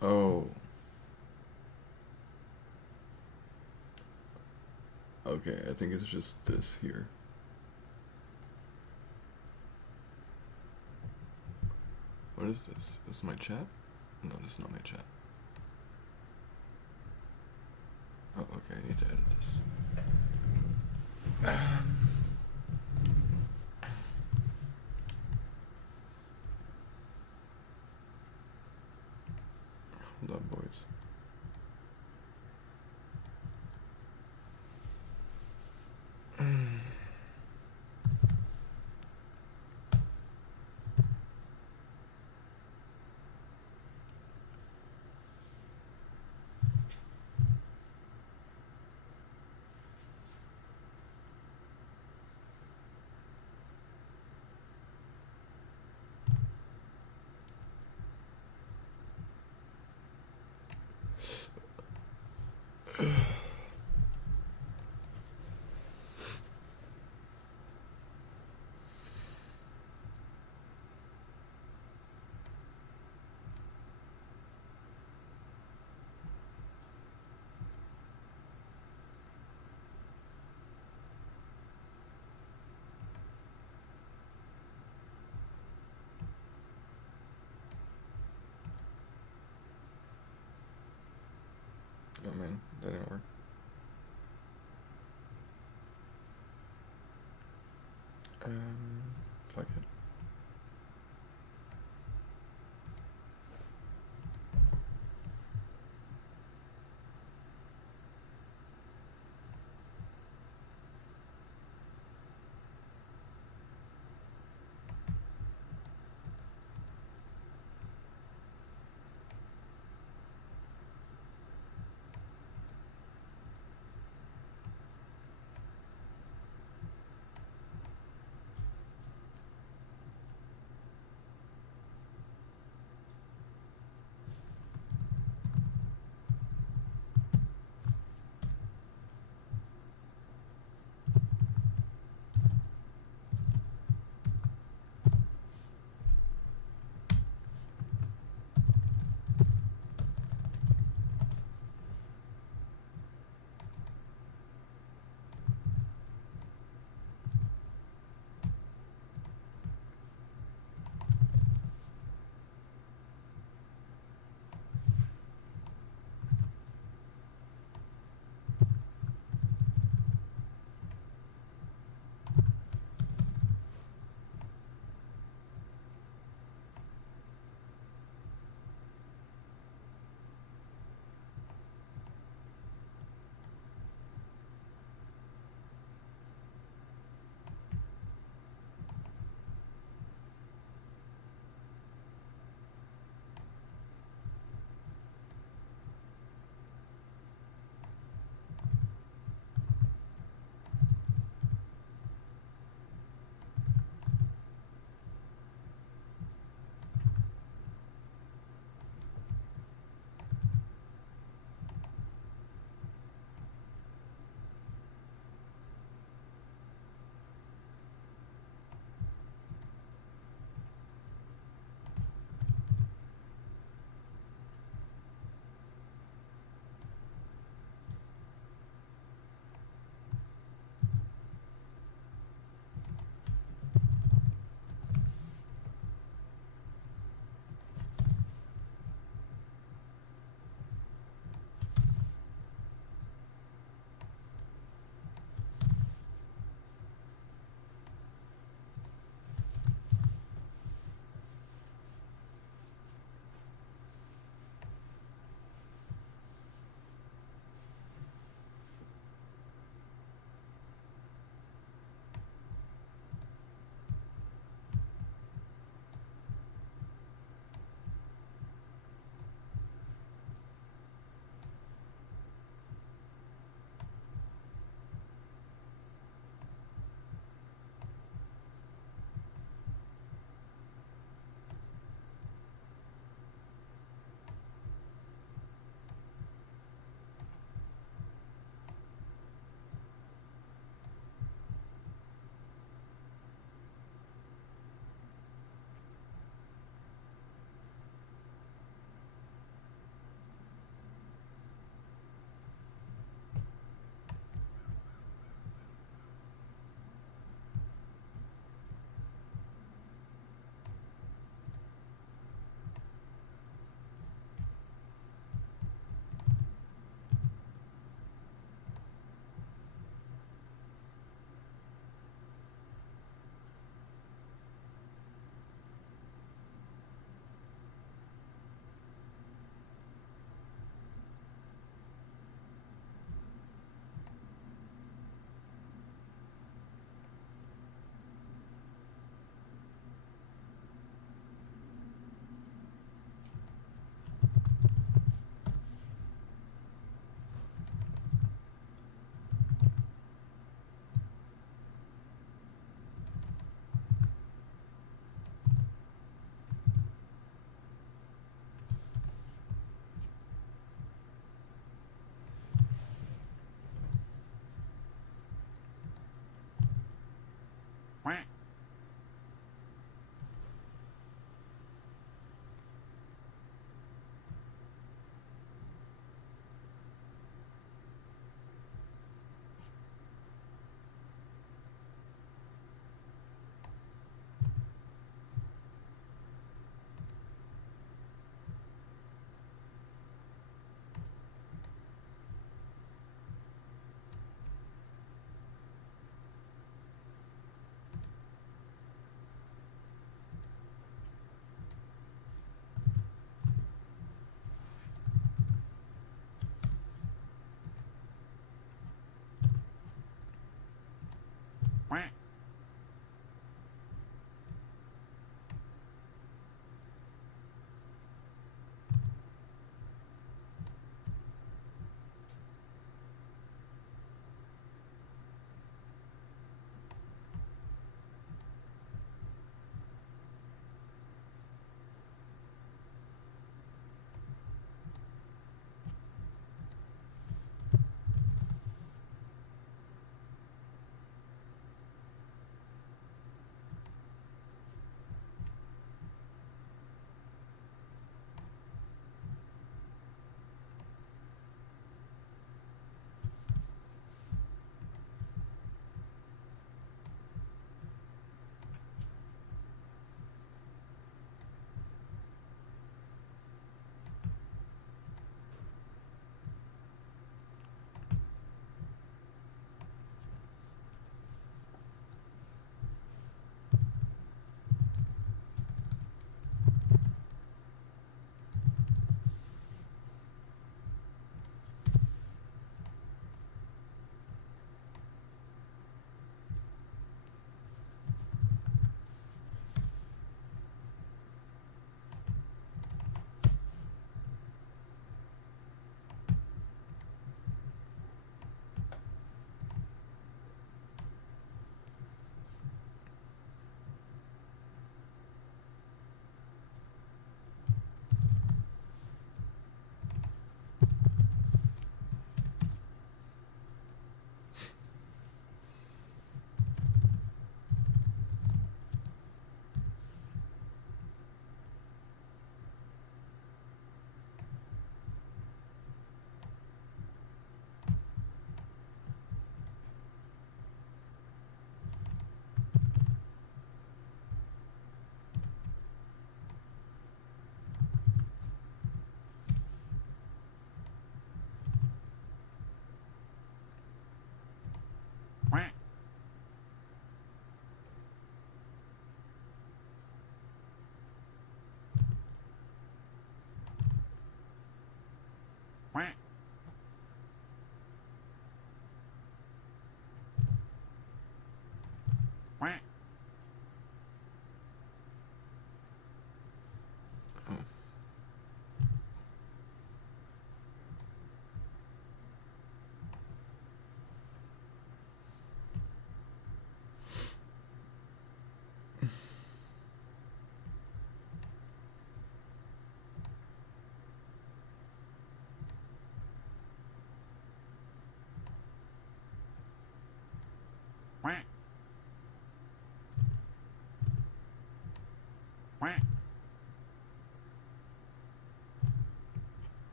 Oh. Okay, I think it's just this here. What is this? This is my chat? No, this is not my chat. Oh, okay, I need to edit this. Hold on, boys. Oh man, that didn't work. Fuck it.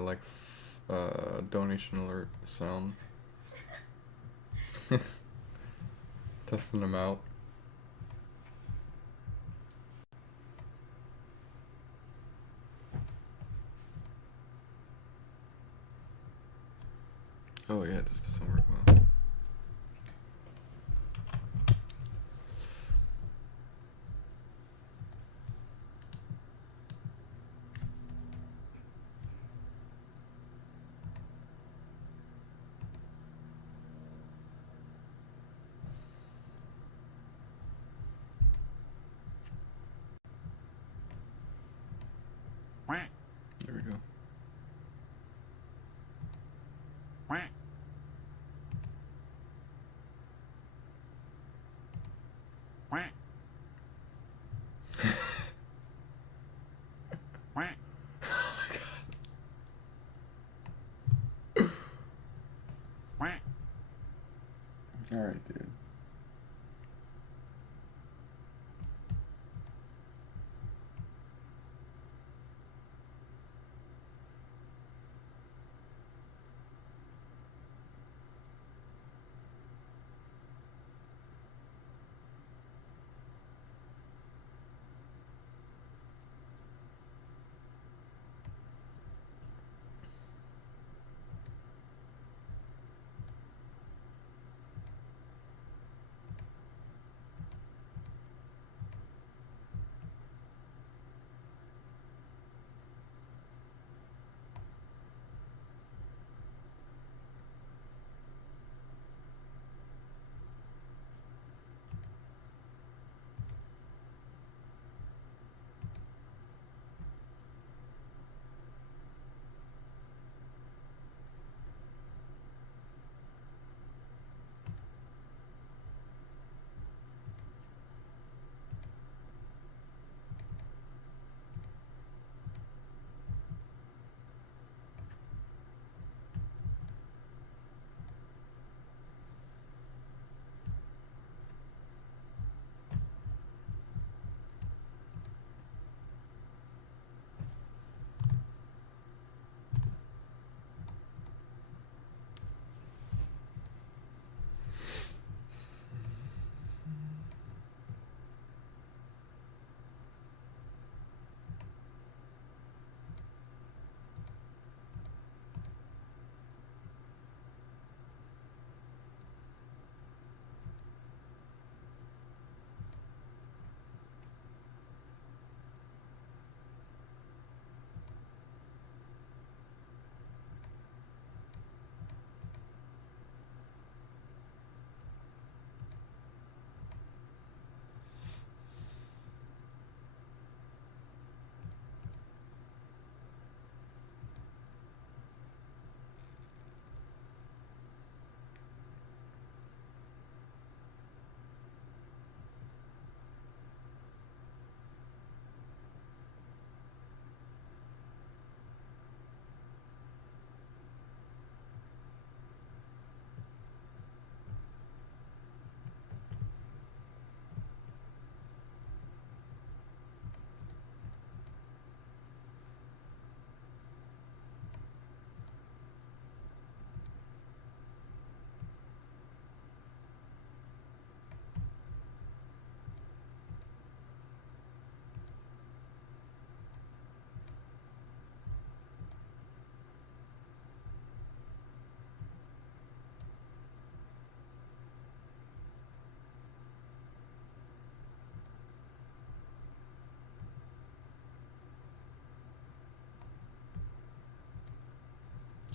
Like donation alert sound. Testing them out. Oh yeah, this doesn't work well. There we go.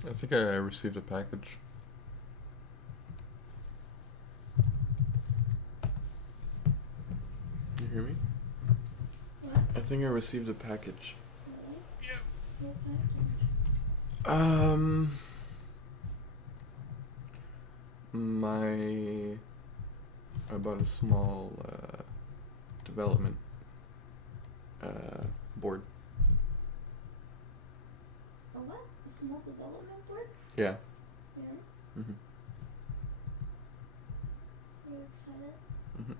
I think I received a package. You hear me? What? I think I received a package. Really? Yeah. What package? I bought a small development board. A what? A small development board? Yeah. Really? Mhm. So you're excited? Mhm.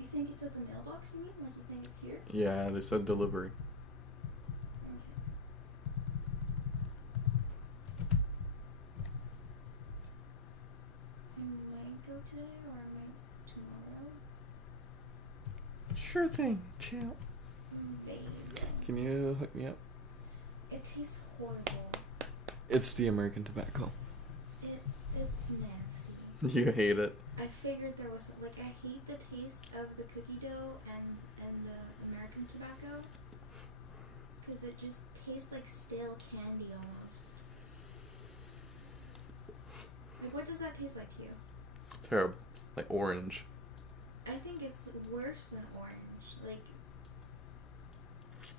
You think it's at the mailbox, you mean? Like you think it's here? Yeah, they said delivery. Okay. I might go today or I might tomorrow. Sure thing, champ. Maybe. Can you hook me up? It tastes horrible. It's the American tobacco. It's nasty. You hate it. I figured there was like I hate the taste of the cookie dough and the American tobacco because it just tastes like stale candy almost. Like what does that taste like to you? Terrible. Like orange. I think it's worse than orange. Like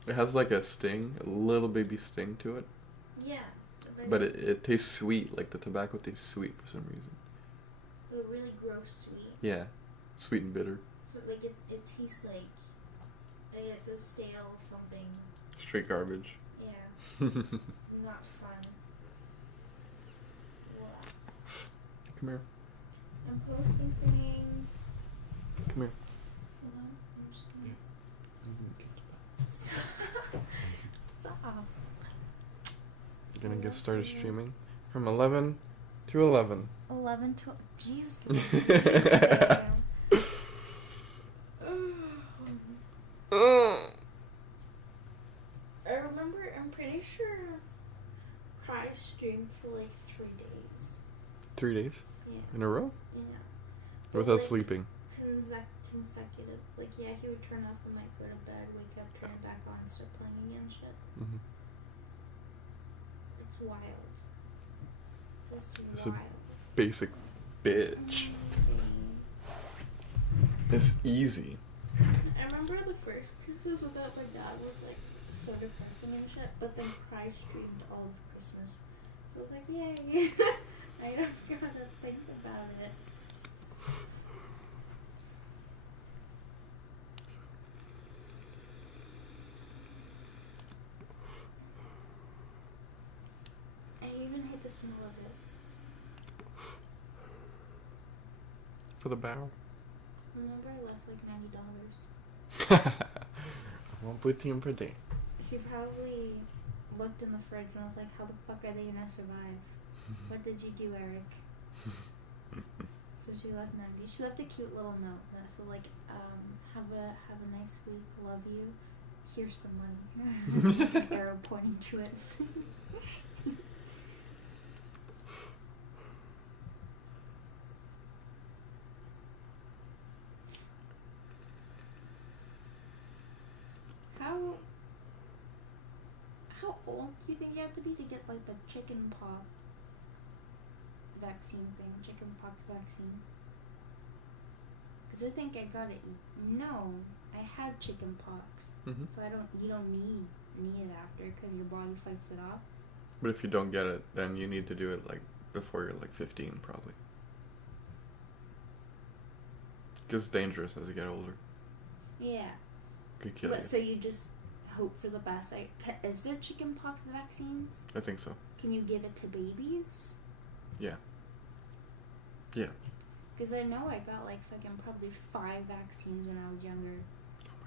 It has like a sting, a little baby sting to it. yeah, But it tastes sweet, like the tobacco tastes sweet for some reason. but really gross sweet. Yeah. Sweet and bitter. So like it tastes like it's a stale something. Straight garbage. Yeah, not fun. Wow. Come here. I'm posting things. Come here. Hold on, I'm just gonna... Stop. Gonna get started streaming from 11 to 11. 11 to... Jeez. I remember, I'm pretty sure Cry streamed for like 3 days. 3 days Yeah. in a row? Yeah. Without Like, sleeping. Consecutive. Like, yeah, he would turn off the mic, go to bed, wake up, turn it back on, start playing again, shit. Mm-hmm. It's wild. It's It's a wild. basic bitch. It's easy. I remember the first Christmas without my dad was like so depressing and shit, but then Cry streamed all of Christmas. So I was like, yay! I don't gotta think about it. I even hate the smell of it. For the barrel. Remember I left like $90. 1 per day. He probably looked in the fridge and was like, how the fuck are they gonna survive? What did you do, Eric? So she left 90. She left a cute little note that said like, have a nice week, love you. Here's some money. Arrow pointing to it. How old do you think you have to be to get like the chicken pox vaccine thing? Chicken pox vaccine? Because I think I got it. No, I had chicken pox, Mm-hmm. so you don't need it after because your body fights it off. But if you don't get it, then you need to do it like before you're like 15 probably. Because it's dangerous as you get older. Yeah. Could kill But you. so you just hope for the best. Is there chicken pox vaccines? I think so. Can you give it to babies? Yeah. Yeah. Because I know I got like fucking probably 5 vaccines when I was younger.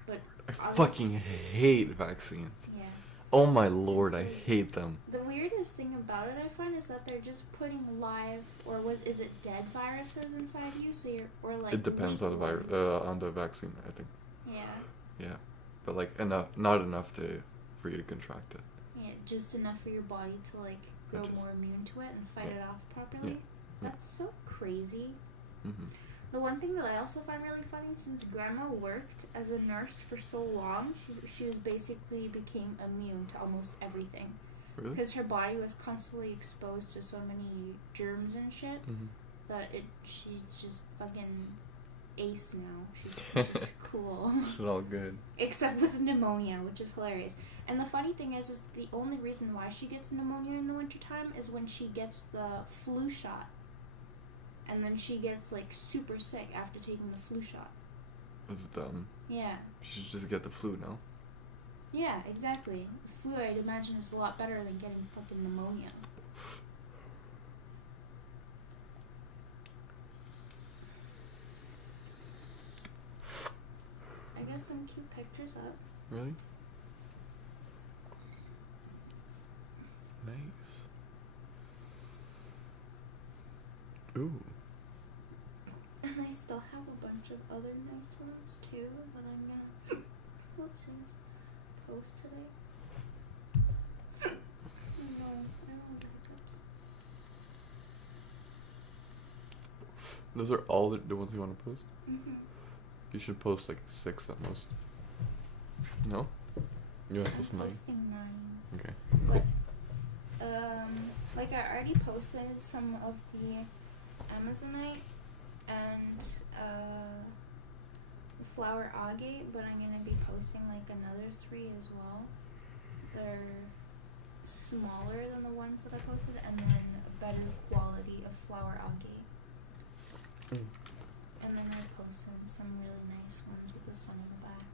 But I obviously- fucking hate vaccines. Yeah. Oh my lord, I It's like- hate them. The weirdest thing about it, I find, is that they're just putting live, or is it dead viruses inside you? So you're, or like. It depends weak on ones? on the vaccine, I think. Yeah. Yeah. But like not enough for you to contract it. Yeah, just enough for your body to like grow Just- more immune to it and fight Yeah. it off properly. Yeah. That's so crazy. Mm-hmm. The one thing that I also find really funny, since Grandma worked as a nurse for so long, she was basically became immune to almost everything. Really? Because her body was constantly exposed to so many germs and shit that she's just fucking ace now. She's cool. She's all good. Except with pneumonia, which is hilarious. And the funny thing is the only reason why she gets pneumonia in the wintertime is when she gets the flu shot. And then she gets, like, super sick after taking the flu shot. That's dumb. Yeah. She should just get the flu now. Yeah, exactly. The flu, I'd imagine, is a lot better than getting fucking pneumonia. I got some cute pictures up. Really? Nice. Ooh. And I still have a bunch of other nice ones too that I'm gonna whoopsies post today. No, I don't want the hiccups. Those are all the ones you want to post? Mm-hmm. You should post like 6 at most. No? You want to post 9? I'm posting 9. Okay, But, cool. like I already posted some of the Amazonite and the flower agate, but I'm gonna be posting like another 3 as well. They're smaller than the ones that I posted, and then a better quality of flower agate. And then I posted some really nice ones with the sun in the back.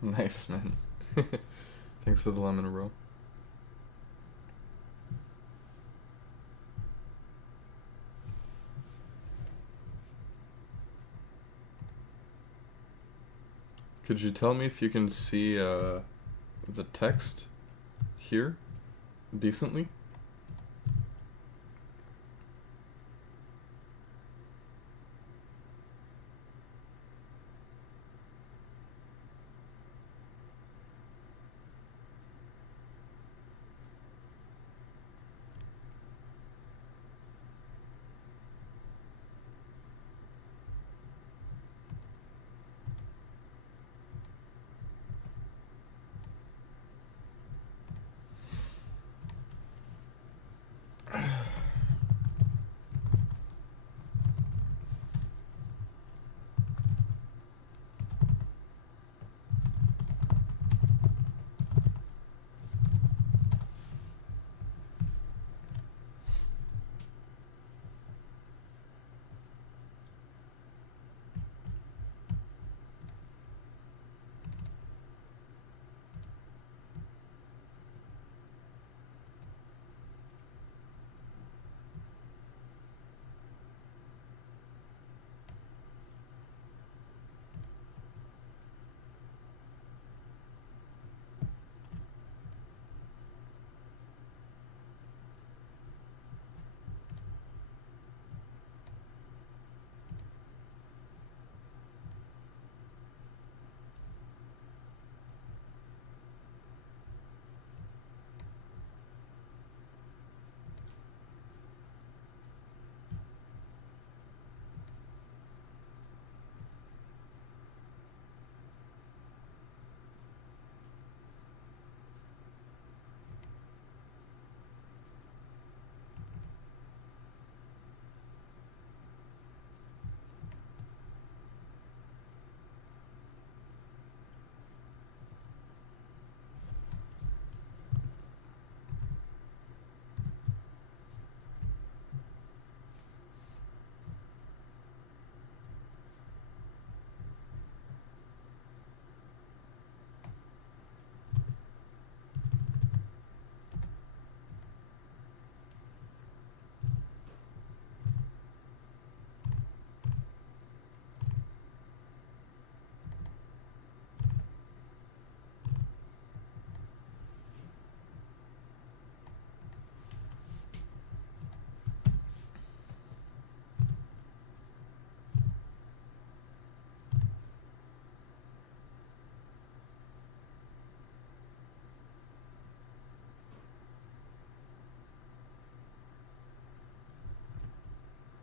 Nice, man. Thanks for the lemon roll. Could you tell me if you can see the text here decently?